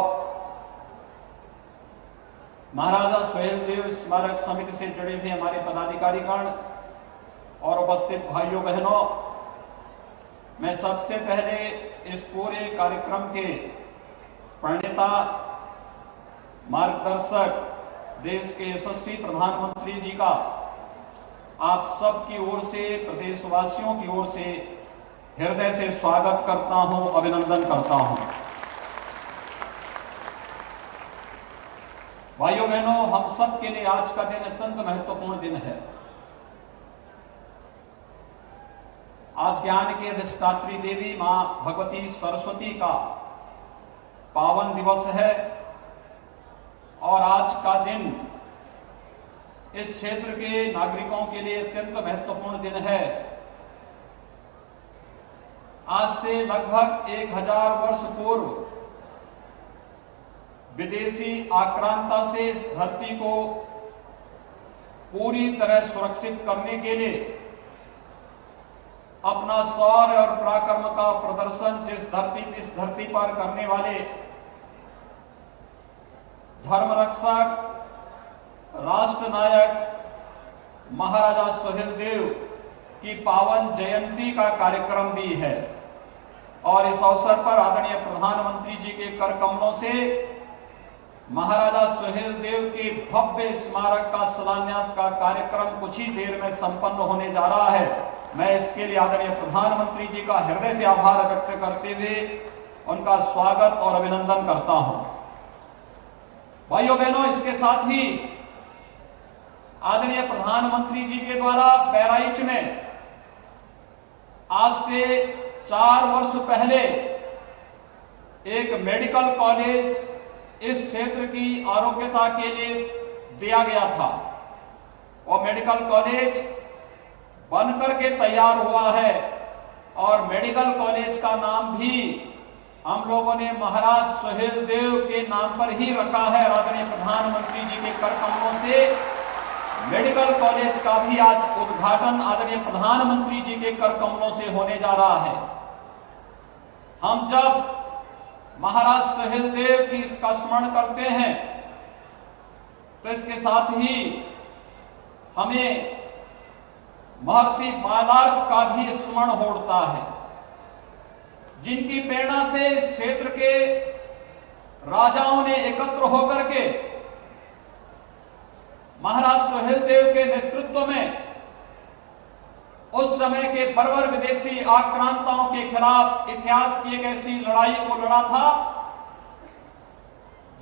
महाराजा सुहेलदेव स्मारक समिति से जुड़े हुए हमारे पदाधिकारीगण और उपस्थित भाइयों बहनों, मैं सबसे पहले इस पूरे कार्यक्रम के प्रणेता, मार्गदर्शक, देश के यशस्वी प्रधानमंत्री जी का आप सब की ओर से, प्रदेशवासियों की ओर से हृदय से स्वागत करता हूं, अभिनंदन करता हूं। भाइयों बहनों, हम सब के लिए आज का दिन अत्यंत महत्वपूर्ण दिन है। आज ज्ञान की अधिष्ठात्री देवी मां भगवती सरस्वती का पावन दिवस है और आज का दिन इस क्षेत्र के नागरिकों के लिए अत्यंत महत्वपूर्ण दिन है। आज से लगभग 1000 वर्ष पूर्व विदेशी आक्रांता से इस धरती को पूरी तरह सुरक्षित करने के लिए अपना शौर्य और पराक्रम का प्रदर्शन इस धरती पर करने वाले धर्मरक्षक, राष्ट्र नायक महाराजा सुहेलदेव की पावन जयंती का कार्यक्रम भी है और इस अवसर पर आदरणीय प्रधानमंत्री जी के कर कमलों से महाराजा सुहेलदेव के भव्य स्मारक का शिलान्यास का कार्यक्रम कुछ ही देर में संपन्न होने जा रहा है। मैं इसके लिए आदरणीय प्रधानमंत्री जी का हृदय से आभार व्यक्त करते हुए उनका स्वागत और अभिनंदन करता हूं। भाइयों बहनों, इसके साथ ही आदरणीय प्रधानमंत्री जी के द्वारा बहराइच में आज से 4 वर्ष पहले एक मेडिकल कॉलेज इस क्षेत्र की आरोग्यता के लिए दिया गया था और मेडिकल कॉलेज बनकर के तैयार हुआ है और मेडिकल कॉलेज का नाम भी हम लोगों ने महाराज सुहेलदेव के नाम पर ही रखा है। आदरणीय प्रधानमंत्री जी के कर कमलों से मेडिकल कॉलेज का भी आज उद्घाटन आदरणीय प्रधानमंत्री जी के कर कमलों से होने जा रहा है। हम जब महाराज सुहेलदेव की इसका स्मरण करते हैं तो इसके साथ ही हमें महर्षि बालार्क का भी स्मरण होता है, जिनकी प्रेरणा से इस क्षेत्र के राजाओं ने एकत्र होकर के महाराज सुहेलदेव के नेतृत्व में उस समय के बर्बर विदेशी आक्रांताओं के खिलाफ इतिहास की एक ऐसी लड़ाई को लड़ा था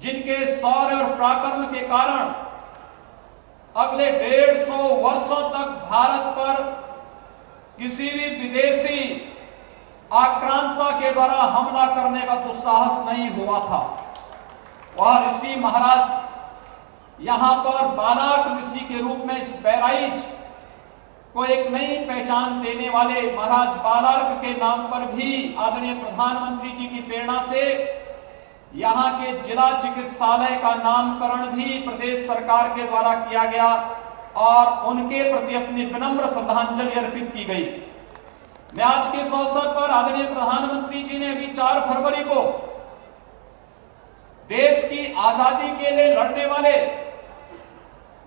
जिनके शौर्य और पराक्रम के कारण अगले 150 वर्षों तक भारत पर किसी भी विदेशी आक्रांता के द्वारा हमला करने का दुस्साहस नहीं हुआ था। वह ऋषि महाराज यहां पर बालार्क ऋषि के रूप में इस बहराइच को एक नई पहचान देने वाले महाराज बालार्क के नाम पर भी आदरणीय प्रधानमंत्री जी की प्रेरणा से यहाँ के जिला चिकित्सालय का नामकरण भी प्रदेश सरकार के द्वारा किया गया और उनके प्रति अपनी विनम्र श्रद्धांजलि अर्पित की गई। मैं आज के इस अवसर पर आदरणीय प्रधानमंत्री जी ने अभी 4 फरवरी को देश की आजादी के लिए लड़ने वाले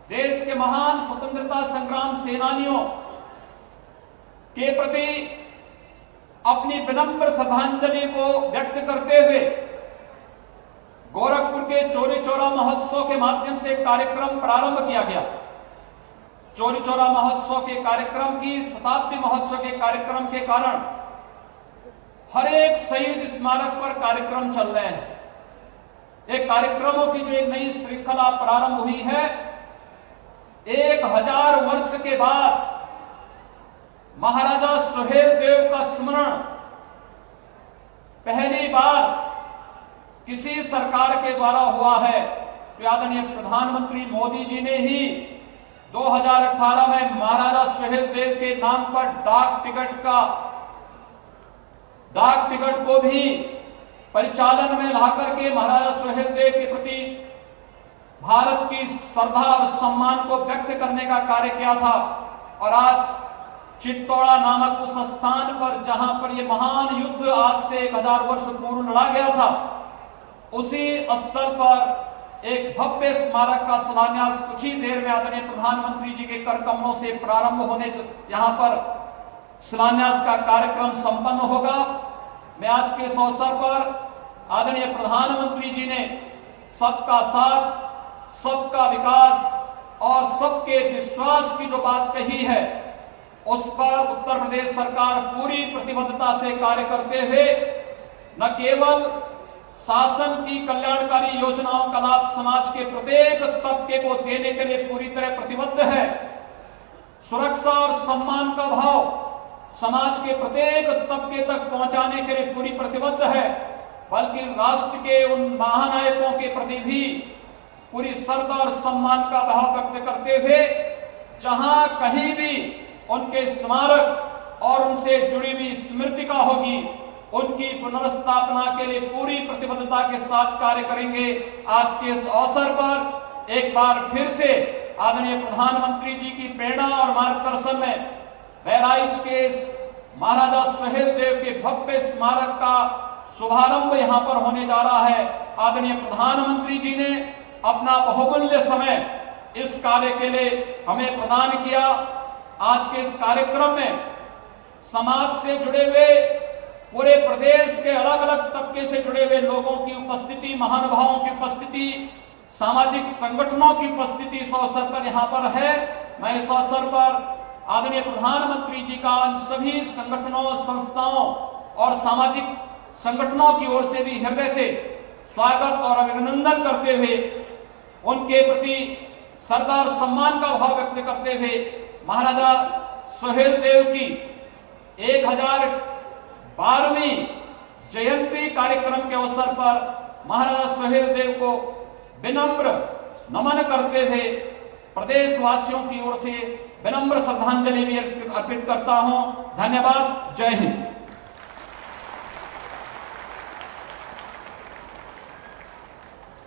देश के महान स्वतंत्रता संग्राम सेनानियों के प्रति अपनी विनम्र श्रद्धांजलि को व्यक्त करते हुए गोरखपुर के चौरी चौरा महोत्सव के माध्यम से एक कार्यक्रम प्रारंभ किया गया। चौरी चौरा महोत्सव के कार्यक्रम की शताब्दी महोत्सव के कार्यक्रम के कारण हर एक शहीद स्मारक पर कार्यक्रम चल रहे हैं। एक कार्यक्रमों की जो एक नई श्रृंखला प्रारंभ हुई है, 1000 वर्ष के बाद महाराजा सुहेलदेव का स्मरण पहली बार किसी सरकार के द्वारा हुआ है। तो आदरणीय प्रधानमंत्री मोदी जी ने ही 2018 में महाराजा सुहेलदेव के नाम पर डाक टिकट को भी परिचालन में लाकर के महाराजा सुहेलदेव के प्रति भारत की श्रद्धा और सम्मान को व्यक्त करने का कार्य किया था। और आज चित्तौड़ा नामक उस स्थान पर जहां पर यह महान युद्ध आज से 1000 वर्ष पूर्व लड़ा गया था, उसी स्थल पर एक भव्य स्मारक का शिलान्यास कुछ ही देर में आदरणीय प्रधानमंत्री जी के कर कमलों से प्रारंभ होने, यहां पर शिलान्यास का कार्यक्रम संपन्न होगा। मैं आज के इस अवसर पर आदरणीय प्रधानमंत्री जी ने सबका साथ, सबका विकास और सबके विश्वास की जो बात कही है, उस पर उत्तर प्रदेश सरकार पूरी प्रतिबद्धता से कार्य करते हुए न केवल शासन की कल्याणकारी योजनाओं का लाभ समाज के प्रत्येक तबके को देने के लिए पूरी तरह प्रतिबद्ध है, सुरक्षा और सम्मान का भाव समाज के प्रत्येक तबके तक पहुंचाने के लिए पूरी प्रतिबद्ध है, बल्कि राष्ट्र के उन महानायकों के प्रति भी पूरी श्रद्धा और सम्मान का भाव व्यक्त करते हुए जहां कहीं भी उनके स्मारक और उनसे जुड़ी हुई स्मृतिका होगी, उनकी पुनर्स्थापना के लिए पूरी प्रतिबद्धता के साथ कार्य करेंगे। आज के इस अवसर पर एक बार फिर से आदरणीय प्रधानमंत्री जी की प्रेरणा और मार्गदर्शन में बहराइच के महाराजा सुहेलदेव के भव्य स्मारक का शुभारंभ यहां पर होने जा रहा है। आदरणीय प्रधानमंत्री जी ने अपना बहुमूल्य समय इस कार्य के लिए हमें प्रदान किया। आज के इस कार्यक्रम में समाज से जुड़े हुए, पूरे प्रदेश के अलग अलग तबके से जुड़े हुए लोगों की उपस्थिति, महानुभावों की उपस्थिति, सामाजिक संगठनों की उपस्थिति इस अवसर पर यहाँ पर है। मैं इस अवसर पर आदरणीय प्रधानमंत्री जी का उन सभी संगठनों, संस्थाओं और सामाजिक संगठनों की ओर से भी हृदय से स्वागत और अभिनंदन करते हुए उनके प्रति श्रद्धा और सम्मान का भाव व्यक्त करते हुए महाराजा सुहेलदेव की 1012वीं जयंती कार्यक्रम के अवसर पर महाराजा सुहेलदेव को विनम्र नमन करते हुए प्रदेशवासियों की ओर से विनम्र श्रद्धांजलि भी अर्पित करता हूं। धन्यवाद। जय हिंद।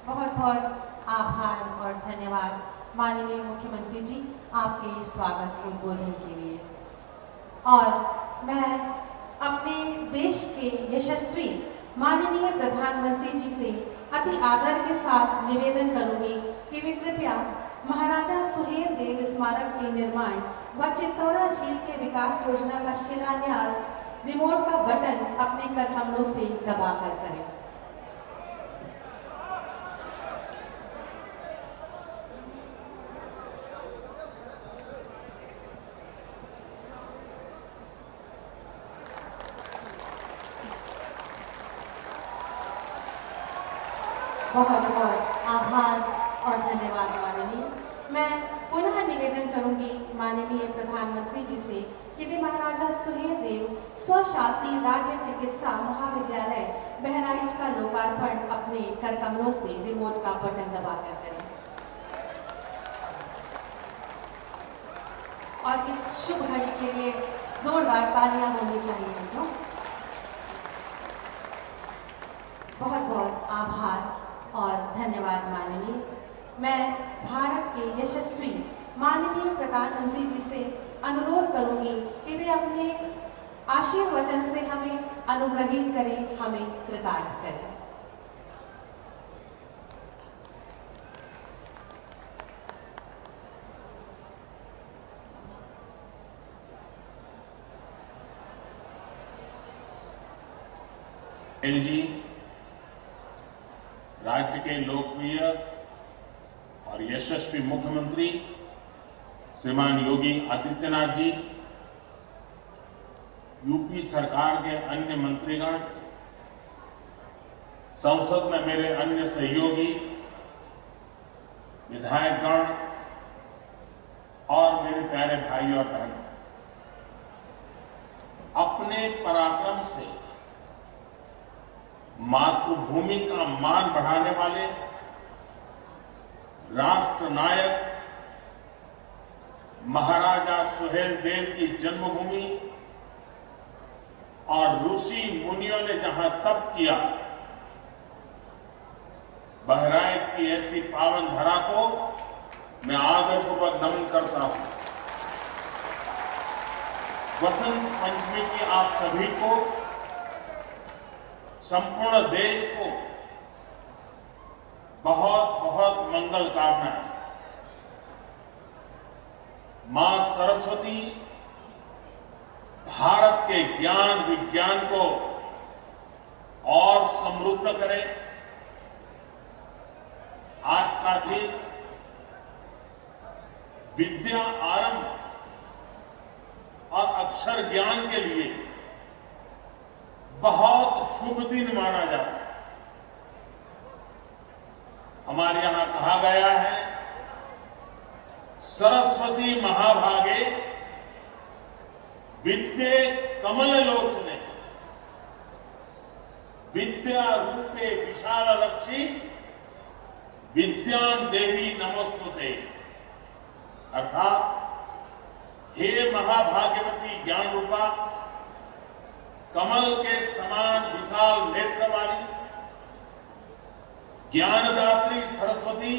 बहुत बहुत आभार और धन्यवाद माननीय मुख्यमंत्री जी आपके स्वागत उद्बोधन के लिए। और मैं अपने देश के यशस्वी माननीय प्रधानमंत्री जी से अति आदर के साथ निवेदन करूंगी कि वे कृपया महाराजा सुहेलदेव स्मारक के निर्माण व चित्तौरा झील के विकास योजना का शिलान्यास रिमोट का बटन अपने कर कमलों से दबाकर करें। बहुत बहुत आभार और धन्यवाद माननीय। मैं पुनः निवेदन करूंगी माननीय प्रधानमंत्री जी से कि वे महाराजा सुहेलदेव स्वशासी राज्य चिकित्सा महाविद्यालय बहराइच का लोकार्पण अपने कर कमलों से रिमोट का बटन दबाकर करें। और इस शुभ घड़ी के लिए जोरदार तालियां होनी चाहिए। बहुत बहुत आभार। माननीय, मैं भारत के यशस्वी माननीय प्रधानमंत्री जी से अनुरोध करूंगी कि वे अपने आशीर्वचन से हमें अनुग्रहित करें, हमें कृतार्थ करें। जी, राज्य के लोकप्रिय और यशस्वी मुख्यमंत्री श्रीमान योगी आदित्यनाथ जी, यूपी सरकार के अन्य मंत्रीगण, संसद में मेरे अन्य सहयोगी, विधायकगण और मेरे प्यारे भाई और बहनों, अपने पराक्रम से मातृभूमि का मान बढ़ाने वाले राष्ट्र नायक महाराजा सुहेलदेव की जन्मभूमि और ऋषि मुनियों ने जहां तप किया, बहराइच की ऐसी पावन धरा को मैं आदरपूर्वक नमन करता हूं। वसंत पंचमी की आप सभी को, संपूर्ण देश को बहुत बहुत मंगल कामनाएं। मां सरस्वती भारत के ज्ञान विज्ञान को और समृद्ध करे। आज का दिन विद्या आरंभ और अक्षर ज्ञान के लिए बहुत शुभ दिन माना जाता है। हमारे यहां कहा गया है, सरस्वती महाभागे विद्ये कमल लोचने, विद्या रूपे विशाल लक्षी, विद्यां देहि नमोस्तुते। अर्थात, हे महाभाग्यवती ज्ञान रूपा, कमल के समान विशाल नेत्र वाली ज्ञानदात्री सरस्वती,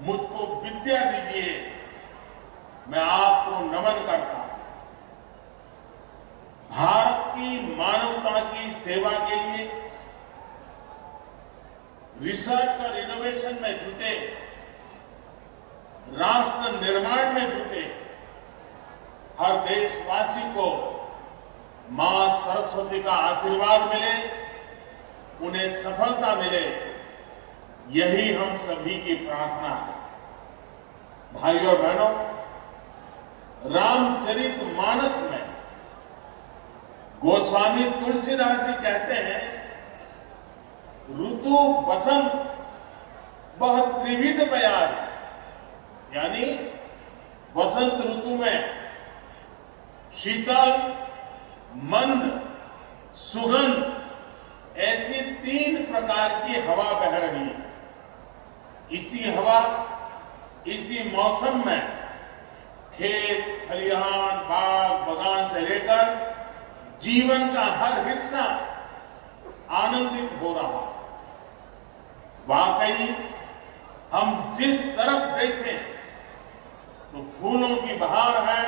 मुझको विद्या दीजिए, मैं आपको नमन करता हूं। भारत की मानवता की सेवा के लिए रिसर्च और इनोवेशन में जुटे, राष्ट्र निर्माण में जुटे हर देशवासी को मां सरस्वती का आशीर्वाद मिले, उन्हें सफलता मिले, यही हम सभी की प्रार्थना है। भाइयों और बहनों, रामचरितमानस में गोस्वामी तुलसीदास जी कहते हैं, ऋतु बसंत वह त्रिविध प्यार है। यानी वसंत ऋतु में शीतल, मंद, सुगंध ऐसी 3 प्रकार की हवा बह रही है। इसी हवा, इसी मौसम में खेत, खलिहान, बाग, बगान से लेकर जीवन का हर हिस्सा आनंदित हो रहा है। वाकई हम जिस तरफ देखें तो फूलों की बहार है।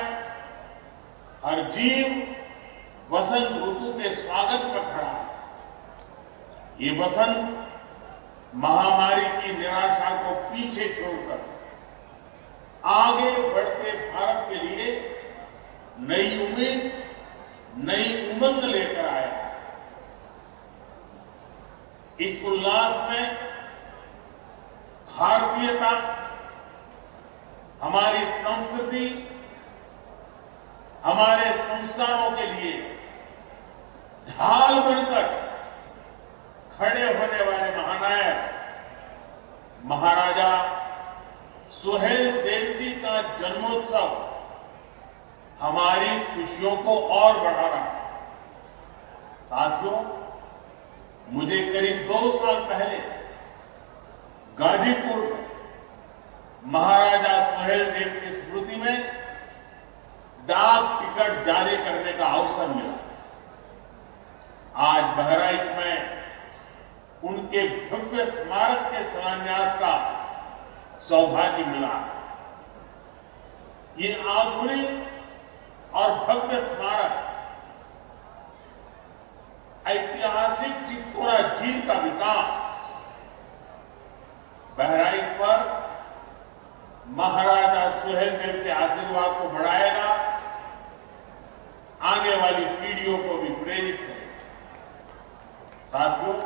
हर जीव वसंत ऋतु के स्वागत में खड़ा है। ये वसंत महामारी की निराशा को पीछे छोड़कर आगे बढ़ते भारत के लिए नई उम्मीद, नई उमंग लेकर आया है। इस उल्लास में भारतीयता, हमारी संस्कृति, हमारे संस्कारों के लिए ढाल बनकर खड़े होने वाले महानायक महाराजा सुहेलदेव जी का जन्मोत्सव हमारी खुशियों को और बढ़ा रहा है। साथियों, मुझे करीब 2 साल पहले गाजीपुर में महाराजा सुहेलदेव की स्मृति में डाक टिकट जारी करने का अवसर मिला। आज बहराइच में उनके भव्य स्मारक के शिलान्यास का सौभाग्य मिला। ये आधुनिक और भव्य स्मारक ऐतिहासिक चित्तौरा झील का विकास, बहराइच पर महाराजा सुहेलदेव के आशीर्वाद को बढ़ाएगा, आने वाली पीढ़ियों को भी प्रेरित करेगा। साथियों,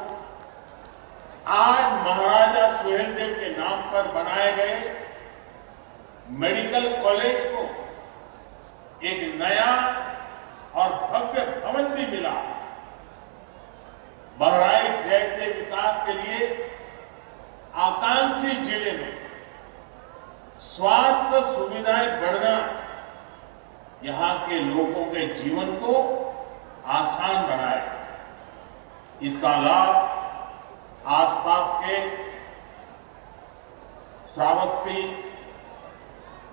आज महाराजा सुहेलदेव के नाम पर बनाए गए मेडिकल कॉलेज को एक नया और भव्य भवन भी मिला। बहराइच जैसे विकास के लिए आकांक्षी जिले में स्वास्थ्य सुविधाएं बढ़ना यहां के लोगों के जीवन को आसान बनाएगा। इसका लाभ आसपास के श्रावस्ती,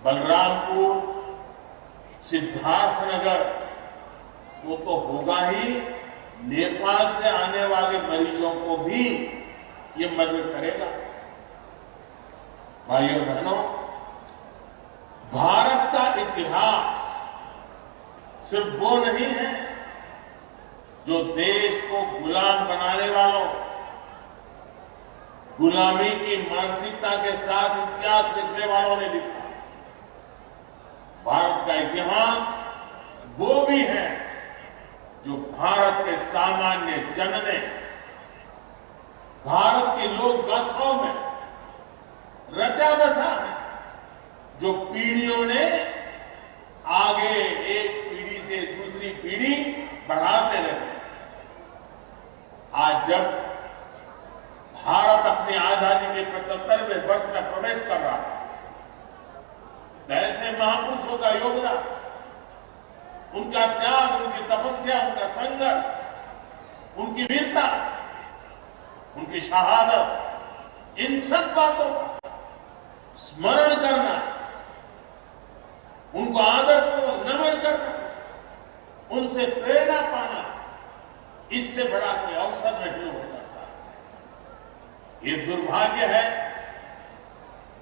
बलरामपुर, सिद्धार्थनगर वो तो होगा ही, नेपाल से आने वाले मरीजों को भी ये मदद करेगा। भाइयों बहनों, भारत का इतिहास सिर्फ वो नहीं है जो देश को गुलाम बनाने वालों, गुलामी की मानसिकता के साथ इतिहास लिखने वालों ने लिखा। भारत का इतिहास वो भी है जो भारत के सामान्य जन ने भारत की लोक गाथाओं में रचा बसा है, जो पीढ़ियों ने आगे एक पीढ़ी से दूसरी पीढ़ी बढ़ाते रहे। आज जब भारत अपनी आजादी के 75वें वर्ष में प्रवेश कर रहा है, ऐसे महापुरुषों का योगदान, उनका त्याग, उनकी तपस्या, उनका संघर्ष, उनकी वीरता, उनकी शहादत, इन सब बातों का स्मरण करना, उनको आदरपूर्वक नमन करना, उनसे प्रेरणा पाना, इससे बड़ा कोई अवसर नहीं हो सकता। ये दुर्भाग्य है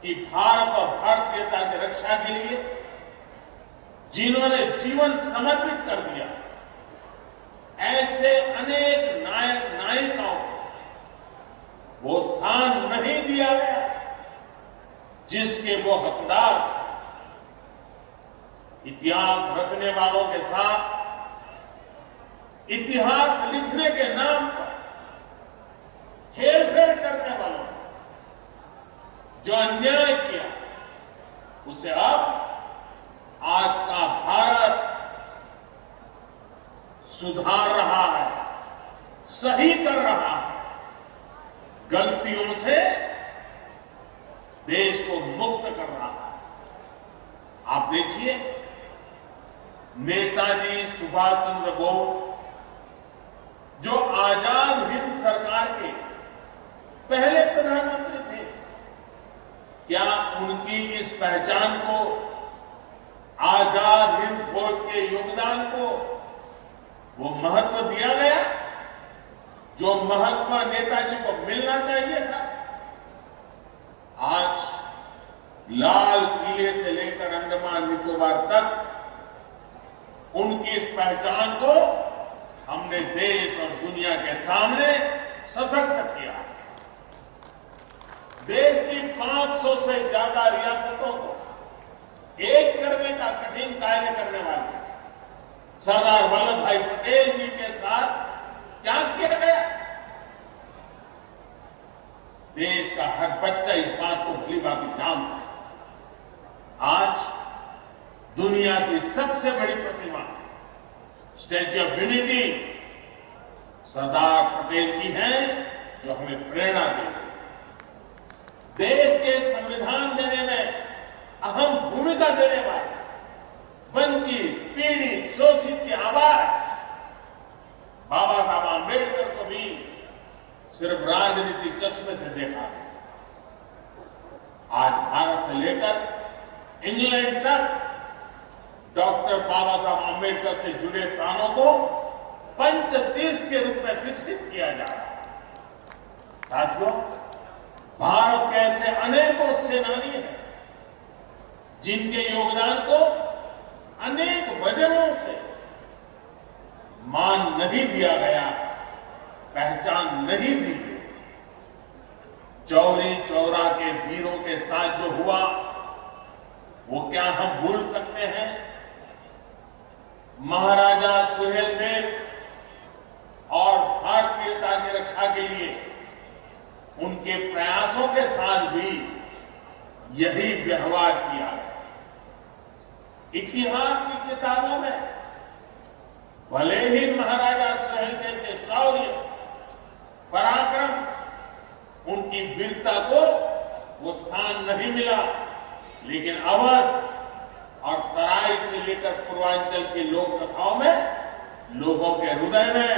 कि भारत और भारतीयता की रक्षा के लिए जिन्होंने जीवन समर्पित कर दिया, ऐसे अनेक नायक नायिकाओं को वो स्थान नहीं दिया गया जिसके वो हकदार थे। इतिहास रचने वालों के साथ इतिहास लिखने के नाम पर हेरफेर करने वालों ने जो अन्याय किया, उसे अब आज का भारत सुधार रहा है, सही कर रहा है, गलतियों से देश को मुक्त कर रहा है। आप देखिए, नेताजी सुभाष चंद्र बोस जो आजाद हिंद सरकार के पहले प्रधानमंत्री थे, क्या उनकी इस पहचान को, आजाद हिंद फौज के योगदान को वो महत्व दिया गया जो महत्व नेताजी को मिलना चाहिए था? आज लाल किले से लेकर अंडमान निकोबार तक उनकी इस पहचान को हमने देश और दुनिया के सामने सशक्त किया। देश की 500 से ज्यादा रियासतों को एक करने का कठिन कार्य करने वाले सरदार वल्लभ भाई पटेल जी के साथ क्या किया गया? देश का हर बच्चा इस बात को भली भांति जानता है। आज दुनिया की सबसे बड़ी प्रतिमा statue of unity Sardar Patel की है, जो हमें प्रेरणा दे रही है। देश के संविधान देने में अहम भूमिका देने वाले वंचित, पीड़ित, शोषित की आवाज बाबा साहब आंबेडकर को भी सिर्फ राजनीतिक चश्मे से देखा। आज भारत से लेकर इंग्लैंड तक डॉक्टर बाबा साहब आंबेडकर से जुड़े स्थानों को पंचतीर्थ के रूप में विकसित किया जा रहा है। साथियों, भारत के ऐसे अनेकों सेनानी हैं जिनके योगदान को अनेक वजहों से मान नहीं दिया गया, पहचान नहीं दी गई। चौरी चौरा के वीरों के साथ जो हुआ वो क्या हम भूल सकते हैं? महाराजा सुहेलदेव और भारतीयता की रक्षा के लिए उनके प्रयासों के साथ भी यही व्यवहार किया गया। इतिहास की किताबों में भले ही महाराजा सुहेलदेव के शौर्य, पराक्रम, उनकी वीरता को वो स्थान नहीं मिला, लेकिन अवध और तराई से लेकर पूर्वांचल की लोक कथाओं में लोगों के हृदय में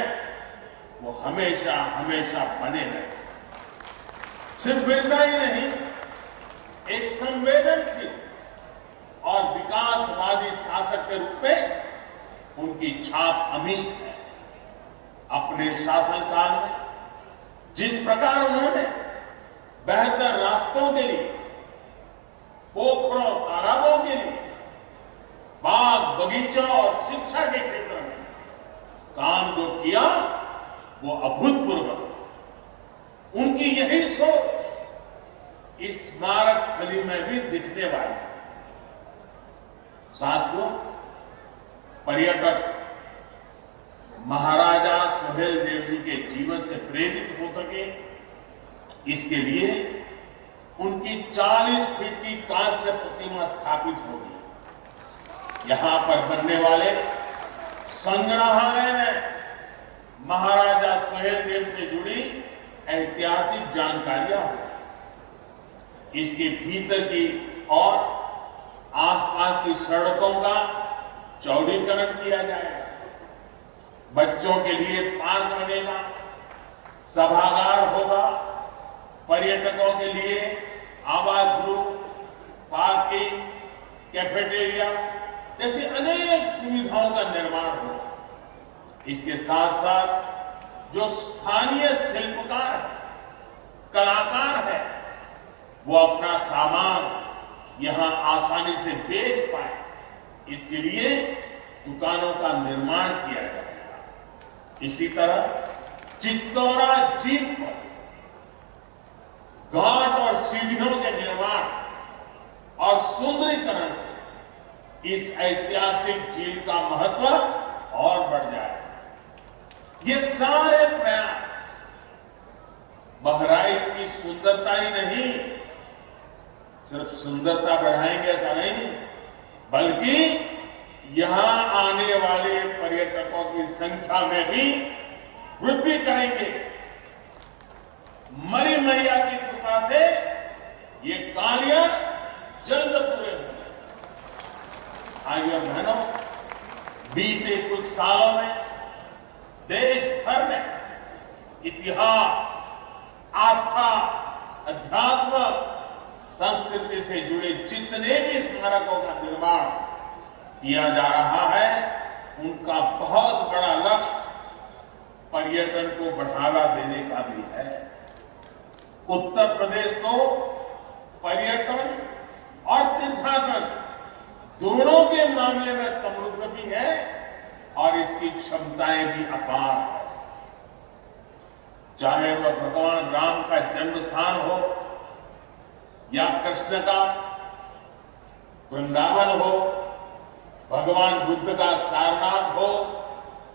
वो हमेशा हमेशा बने रहे। सिर्फ वीरता ही नहीं, एक संवेदनशील और विकासवादी शासक के रूप में उनकी छाप अमिट है। अपने शासनकाल में जिस प्रकार उन्होंने बेहतर रास्तों के लिए, पोखरों तालाबों के लिए, बाग बगीचों और शिक्षा के क्षेत्र में काम जो किया वो अभूतपूर्व था। उनकी यही सोच इस स्मारक स्थली में भी दिखने वाली है। साथियों, पर्यटक महाराजा सुहेलदेव जी के जीवन से प्रेरित हो सके, इसके लिए उनकी 40 फीट की कांस्य प्रतिमा स्थापित होगी। यहां पर बनने वाले संग्रहालय में महाराजा सुहेलदेव से जुड़ी ऐतिहासिक जानकारियां होंगी। इसके भीतर की और आसपास की सड़कों का चौड़ीकरण किया जाएगा। बच्चों के लिए पार्क बनेगा, सभागार होगा, पर्यटकों के लिए आवास गृह, पार्किंग, कैफेटेरिया जैसी अनेक सुविधाओं का निर्माण होगा। इसके साथ साथ जो स्थानीय शिल्पकार है, कलाकार है, वो अपना सामान यहां आसानी से बेच पाए, इसके लिए दुकानों का निर्माण किया जाएगा। इसी तरह चित्तौरा झील पर घाट और सीढ़ियों के निर्माण और सुंदरीकरण से इस ऐतिहासिक झील का महत्व और बढ़ जाएगा। ये सारे प्रयास बहराइच की सुंदरता ही नहीं, सिर्फ सुंदरता बढ़ाएंगे ऐसा नहीं, बल्कि यहां आने वाले पर्यटकों की संख्या में भी वृद्धि करेंगे। मरी मैया की कृपा से ये कार्य जल्द पूरे होंगे। भाइयों और बहनों, बीते कुछ सालों में देश भर में इतिहास, आस्था, अध्यात्म, संस्कृति से जुड़े जितने भी स्मारकों का निर्माण किया जा रहा है, उनका बहुत बड़ा लक्ष्य पर्यटन को बढ़ावा देने का भी है। उत्तर प्रदेश तो पर्यटन और तीर्थाटन दोनों के मामले में समृद्ध भी है और इसकी क्षमताएं भी अपार है। चाहे वह भगवान राम का जन्म स्थान हो या कृष्ण का वृंदावन हो, भगवान बुद्ध का सारनाथ हो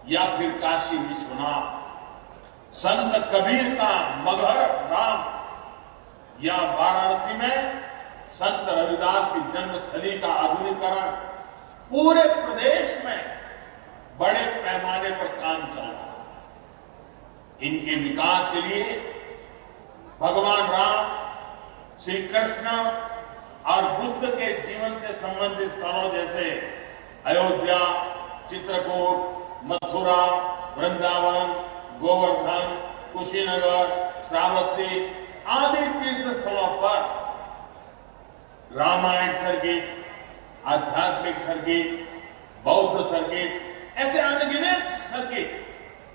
या फिर काशी विश्वनाथ, संत कबीर का मगहर धाम या वाराणसी में संत रविदास की जन्मस्थली का आधुनिकीकरण, पूरे प्रदेश में बड़े पैमाने पर काम चल रहा है। इनके विकास के लिए भगवान राम, श्री कृष्ण और बुद्ध के जीवन से संबंधित स्थलों जैसे अयोध्या, चित्रकूट, मथुरा, वृंदावन, गोवर्धन, कुशीनगर, श्रावस्ती आदि तीर्थ स्थलों पर रामायण सर्किट, आध्यात्मिक सर्किट, बौद्ध सर्किट, ऐसे अनगिनत सर्किट,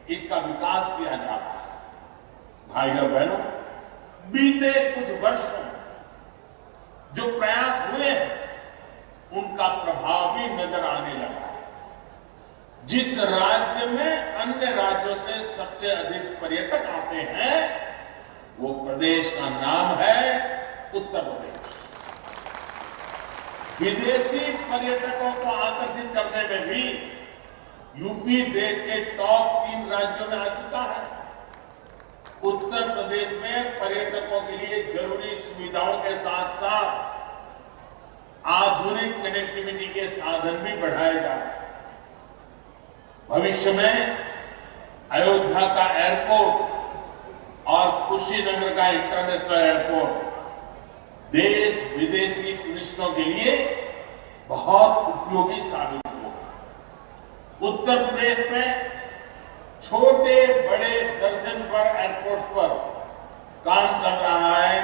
इसका विकास किया जा रहा है। भाइयों बहनों, बीते कुछ वर्षों में जो प्रयास हुए हैं उनका प्रभाव भी नजर आने लगा है। जिस राज्य में अन्य राज्यों से सबसे अधिक पर्यटक आते हैं वो प्रदेश का नाम है उत्तर प्रदेश। विदेशी पर्यटकों को आकर्षित करने में भी यूपी देश के टॉप 3 राज्यों में आ चुका है। उत्तर प्रदेश में पर्यटकों के लिए जरूरी सुविधाओं के साथ साथ आधुनिक कनेक्टिविटी के साधन भी बढ़ाए जा रहे हैं। भविष्य में अयोध्या का एयरपोर्ट और कुशीनगर का इंटरनेशनल एयरपोर्ट देश विदेशी टूरिस्टों के लिए बहुत उपयोगी साबित होगा। उत्तर प्रदेश में छोटे बड़े दर्जन भर एयरपोर्ट पर काम चल रहा है,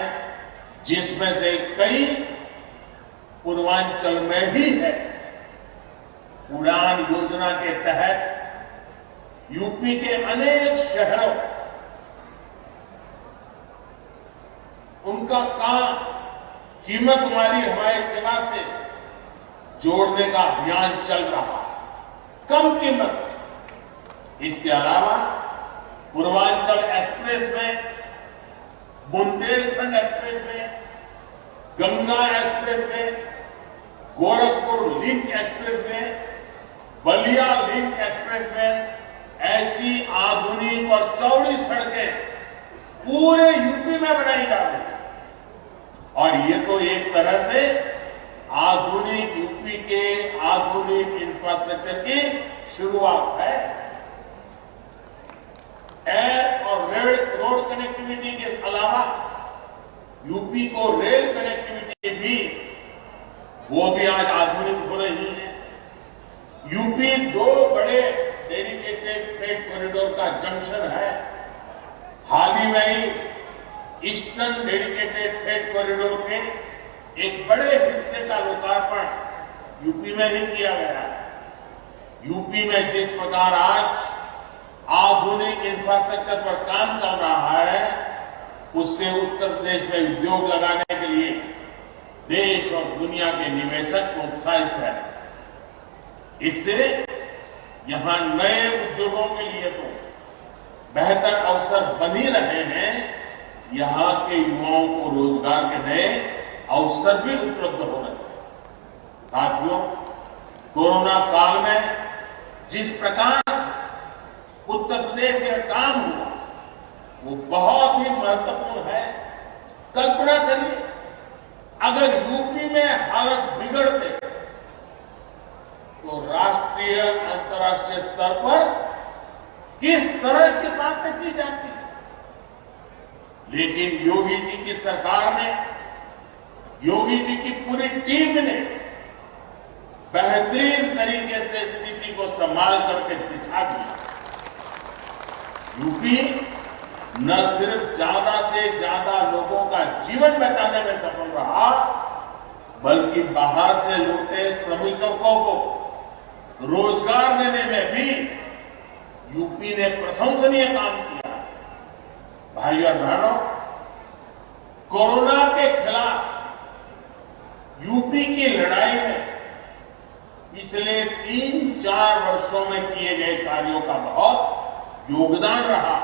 जिसमें से कई पूर्वांचल में ही है। उड़ान योजना के तहत यूपी के अनेक शहरों उनका काम कीमत वाली हवाई सेवा से जोड़ने का अभियान चल रहा है, कम कीमत से। इसके अलावा पूर्वांचल एक्सप्रेस में, बुंदेलखंड एक्सप्रेस में, गंगा एक्सप्रेस में, गोरखपुर लिंक एक्सप्रेस में, बलिया लिंक एक्सप्रेस में ऐसी आधुनिक और चौड़ी सड़कें पूरे यूपी में बनाई जा रही है। और ये तो एक तरह से आधुनिक यूपी के आधुनिक इंफ्रास्ट्रक्चर की शुरुआत है। एयर और रेल रोड कनेक्टिविटी के अलावा यूपी को रेल कनेक्टिविटी भी आज आधुनिक हो रही है। यूपी 2 बड़े डेडिकेटेड फ्रेट कॉरिडोर का जंक्शन है। हाल ही में ही ईस्टर्न डेडिकेटेड फ्रेट कॉरिडोर के एक बड़े हिस्से का लोकार्पण यूपी में ही किया गया है। यूपी में जिस प्रकार आज आधुनिक इंफ्रास्ट्रक्चर पर काम चल रहा है, उससे उत्तर प्रदेश में उद्योग लगाने के लिए देश और दुनिया के निवेशक प्रोत्साहित है। इससे यहां नए उद्योगों के लिए तो बेहतर अवसर बन ही रहे हैं, यहां के युवाओं को रोजगार के नए अवसर भी उपलब्ध हो रहे हैं। साथियों, कोरोना काल में जिस प्रकार से उत्तर प्रदेश में काम हुआ वो बहुत ही महत्वपूर्ण है। कल्पना करिए, अगर यूपी में हालत बिगड़ते तो राष्ट्रीय अंतर्राष्ट्रीय स्तर पर किस तरह की बातें की जाती। लेकिन योगी जी की सरकार ने, योगी जी की पूरी टीम ने बेहतरीन तरीके से स्थिति को संभाल करके दिखा दिया। यूपी न सिर्फ ज्यादा से ज्यादा लोगों का जीवन बचाने में सफल रहा, बल्कि बाहर से लौटे श्रमिकों को रोजगार देने में भी यूपी ने प्रशंसनीय काम किया। भाइयों और बहनों, कोरोना के खिलाफ यूपी की लड़ाई में पिछले 3-4 वर्षों में किए गए कार्यों का बहुत योगदान रहा।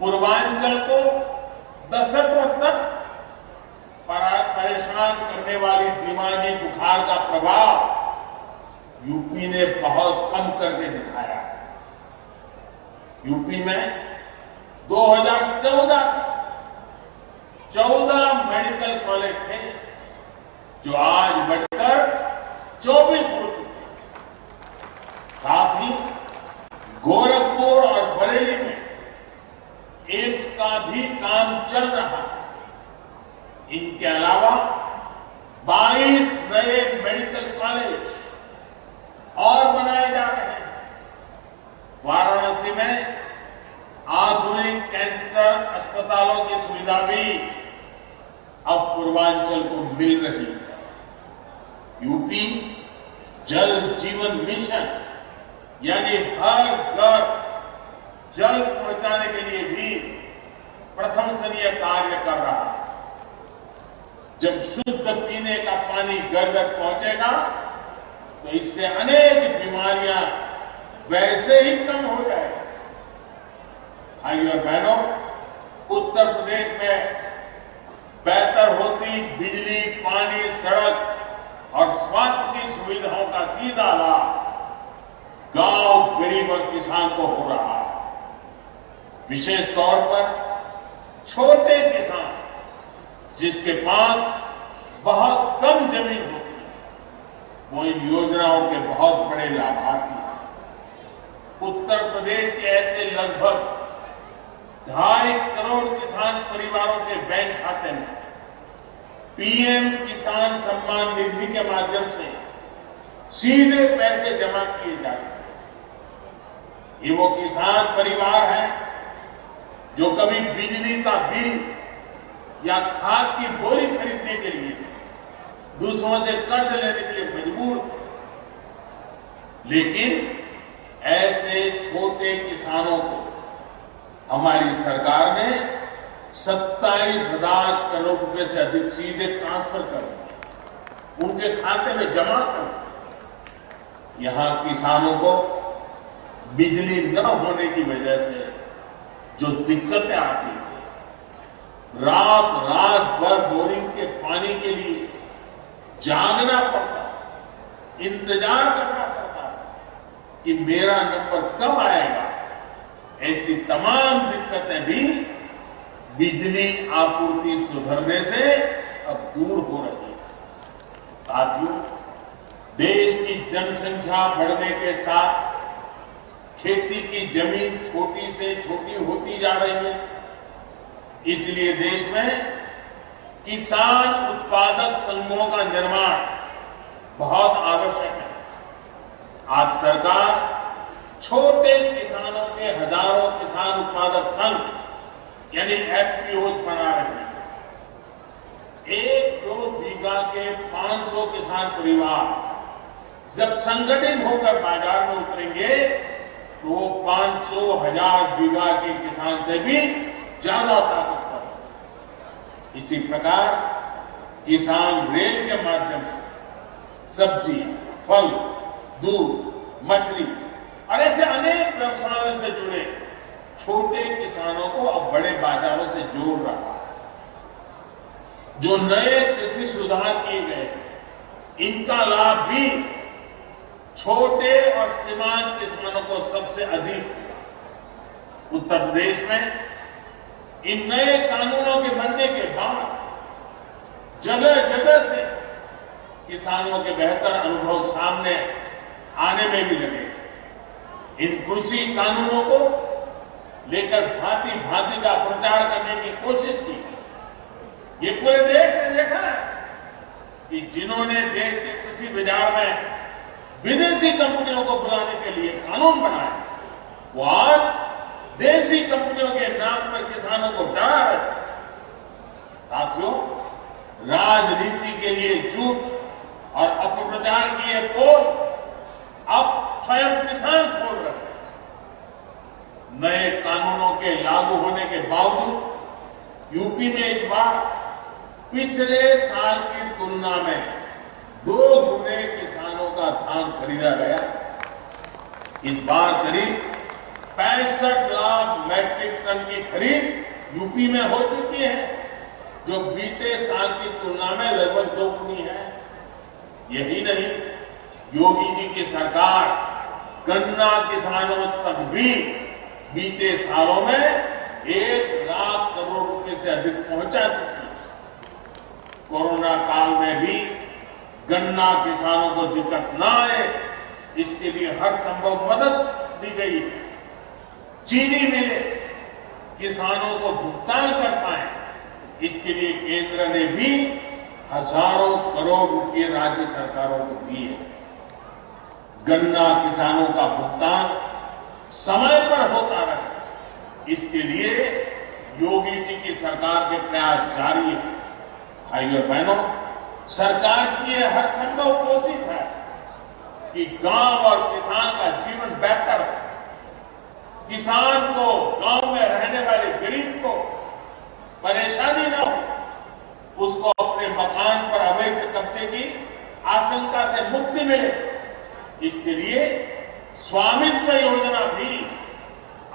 पूर्वांचल को दशकों तक परेशान करने वाली दिमागी बुखार का प्रभाव यूपी ने बहुत कम करके दिखाया है। यूपी में 2014 14 मेडिकल कॉलेज थे, जो आज बढ़कर 24 हो चुके हैं। साथ ही गोरखपुर और बरेली में एम्स का भी काम चल रहा है। इनके अलावा 22 नए मेडिकल कॉलेज और बनाए जा रहे हैं। वाराणसी में आधुनिक कैंसर अस्पतालों की सुविधा भी अब पूर्वांचल को मिल रही है। यूपी जल जीवन मिशन यानी हर घर जल पहुंचाने के लिए भी प्रशंसनीय कार्य कर रहा है। जब शुद्ध पीने का पानी घर घर पहुंचेगा तो इससे अनेक बीमारियां वैसे ही कम हो जाएगी। भाइयों और बहनों, उत्तर प्रदेश में बेहतर होती बिजली, पानी, सड़क और स्वास्थ्य की सुविधाओं का सीधा लाभ गांव, गरीब और किसान को हो रहा है। विशेष तौर पर छोटे किसान जिसके पास बहुत कम जमीन होती है, वो इन योजनाओं के बहुत बड़े लाभार्थी हैं। उत्तर प्रदेश के ऐसे लगभग 2.5 करोड़ किसान परिवारों के बैंक खाते में पीएम किसान सम्मान निधि के माध्यम से सीधे पैसे जमा किए जाते हैं। ये वो किसान परिवार हैं जो कभी बिजली का बिल या खाद की बोरी खरीदने के लिए दूसरों से कर्ज लेने के लिए मजबूर थे, लेकिन ऐसे छोटे किसानों को हमारी सरकार ने 27,000 करोड़ रुपए से अधिक सीधे ट्रांसफर कर दिए, उनके खाते में जमा कर दिए। यहां किसानों को बिजली न होने की वजह से जो दिक्कतें आती थी, रात भर बोरिंग के पानी के लिए जागना पड़ता, इंतजार करना पड़ता था कि मेरा नंबर कब आएगा। ऐसी तमाम दिक्कतें भी बिजली आपूर्ति सुधरने से अब दूर हो रही है। साथियों, देश की जनसंख्या बढ़ने के साथ खेती की जमीन छोटी से छोटी होती जा रही है। इसलिए देश में किसान उत्पादक संघों का निर्माण बहुत आवश्यक है। आज सरकार छोटे किसानों के हजारों किसान उत्पादक संघ यानी एफपीओ बना रही है। 1-2 बीघा के 500 किसान परिवार जब संगठित होकर बाजार में उतरेंगे तो वो 500,000 बीघा के किसान से भी ज्यादा ताकतवर। इसी प्रकार किसान रेल के माध्यम से सब्जी, फल, दूध, मछली और ऐसे अनेक व्यवसायों से जुड़े छोटे किसानों को अब बड़े बाजारों से जोड़ रहा है। जो नए कृषि सुधार किए गए, इनका लाभ भी छोटे और सीमांत किसानों को सबसे अधिक हुआ। उत्तर प्रदेश में इन नए कानूनों के बनने के बाद जगह जगह से किसानों के बेहतर अनुभव सामने आने में भी लगे। इन कृषि कानूनों को लेकर भांति भांति का प्रचार करने की कोशिश की गई। ये पूरे देश ने देखा है कि जिन्होंने देश के कृषि बाजार में विदेशी कंपनियों को बुलाने के लिए कानून बनाए, वो आज देशी कंपनियों के नाम पर किसानों को डरा रहे। साथियों, राजनीति के लिए झूठ और अपप्रचार किए पोल अब स्वयं किसान खोल रहे हैं। नए कानूनों के लागू होने के बावजूद यूपी में इस बार पिछले साल की तुलना में 2 गुने किसानों का धान खरीदा गया। इस बार करीब 65 लाख मैट्रिक टन की खरीद यूपी में हो चुकी है, जो बीते साल की तुलना में लगभग 2 गुनी है। यही नहीं, योगी जी की सरकार गन्ना किसानों तक भी बीते सालों में 1 लाख करोड़ रुपए से अधिक पहुंचा चुकी है। कोरोना काल में भी गन्ना किसानों को दिक्कत ना आए, इसके लिए हर संभव मदद दी गई है। चीनी मिलें किसानों को भुगतान कर पाए, इसके लिए केंद्र ने भी हजारों करोड़ रुपए राज्य सरकारों को दिए। गन्ना किसानों का भुगतान समय पर होता रहे, इसके लिए योगी जी की सरकार के प्रयास जारी है। भाइयों और बहनों, सरकार की यह हर संभव कोशिश है कि गांव और किसान का जीवन बेहतर हो। किसान को, गांव में रहने वाले गरीब को मिले, इसके लिए स्वामित्व योजना भी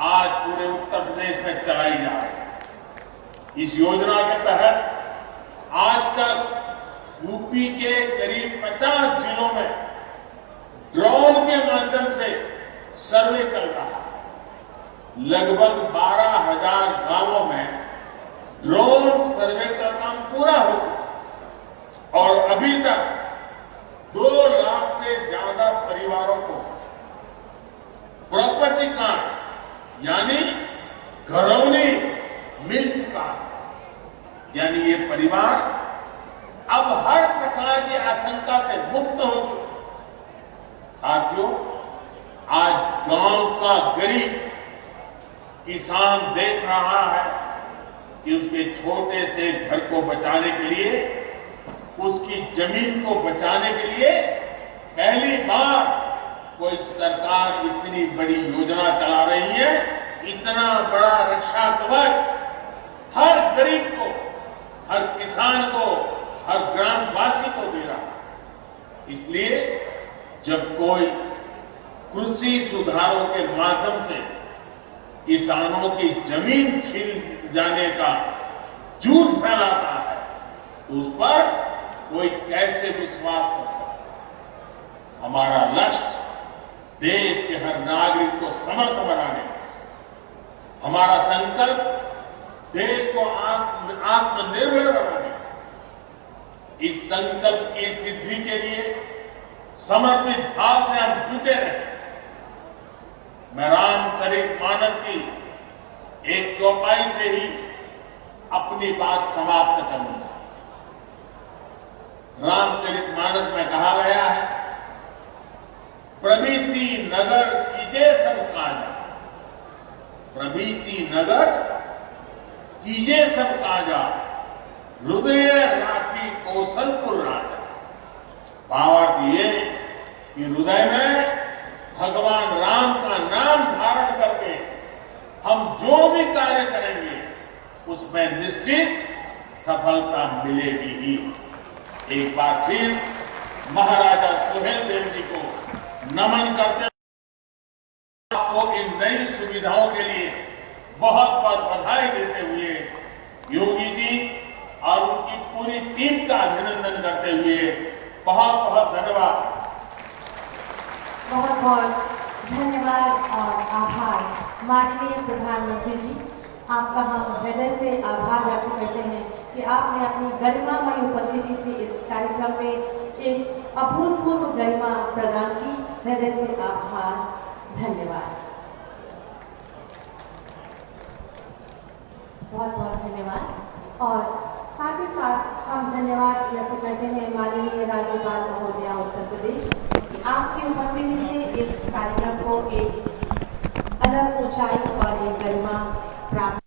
आज पूरे उत्तर प्रदेश में चलाई जा रही है। इस योजना के तहत आज तक यूपी के करीब 50 जिलों में ड्रोन के माध्यम से सर्वे चल रहा है। लगभग 12,000 गांवों में ड्रोन सर्वे का काम पूरा हो चुका और अभी तक 2 लाख से ज्यादा परिवारों को प्रॉपर्टी कार्ड यानी घरौनी मिल चुका है। यानी ये परिवार अब हर प्रकार की आशंका से मुक्त हो चुके। साथियों, आज गांव का गरीब किसान देख रहा है कि उसके छोटे से घर को बचाने के लिए, उसकी जमीन को बचाने के लिए पहली बार कोई सरकार इतनी बड़ी योजना चला रही है। इतना बड़ा रक्षा कवच हर गरीब को, हर किसान को, हर ग्रामवासी को दे रहा है। इसलिए जब कोई कृषि सुधारों के माध्यम से किसानों की जमीन छीन जाने का झूठ फैलाता है तो उस पर कोई कैसे विश्वास कर सकता है। हमारा लक्ष्य देश के हर नागरिक को समर्थ बनाने का, हमारा संकल्प देश को आत्मनिर्भर बनाने का। इस संकल्प की सिद्धि के लिए समर्पित भाव से हम जुटे रहे। मैं रामचरितमानस की एक चौपाई से ही अपनी बात समाप्त करूंगा। रामचरितमानस में कहा गया है, प्रभीसी नगर कीजे सब काजा, प्रभीसी नगर कीजे सब काजा, हृदय राखी कौशलपुर राजा। भावार्थ ये कि हृदय में भगवान राम का नाम धारण करके हम जो भी कार्य करेंगे उसमें निश्चित सफलता मिलेगी ही। एक बार फिर महाराजा सुहेलदेव जी को नमन करते हुए आपको इन नई सुविधाओं के लिए बहुत बहुत बधाई देते हुए योगी जी और उनकी पूरी टीम का अभिनंदन करते हुए बहुत बहुत धन्यवाद। बहुत बहुत धन्यवाद और आभार माननीय प्रधानमंत्री जी। आपका हम हृदय से आभार व्यक्त करते हैं कि आपने अपनी गरिमामय उपस्थिति से इस कार्यक्रम में एक अभूतपूर्व गरिमा प्रदान की। हृदय से आभार, धन्यवाद। बहुत बहुत धन्यवाद। और साथ ही साथ हम धन्यवाद व्यक्त करते हैं माननीय राज्यपाल महोदया उत्तर प्रदेश कि आपकी उपस्थिति से इस कार्यक्रम को एक अलग ऊंचाई और एक गरिमा प्राप्त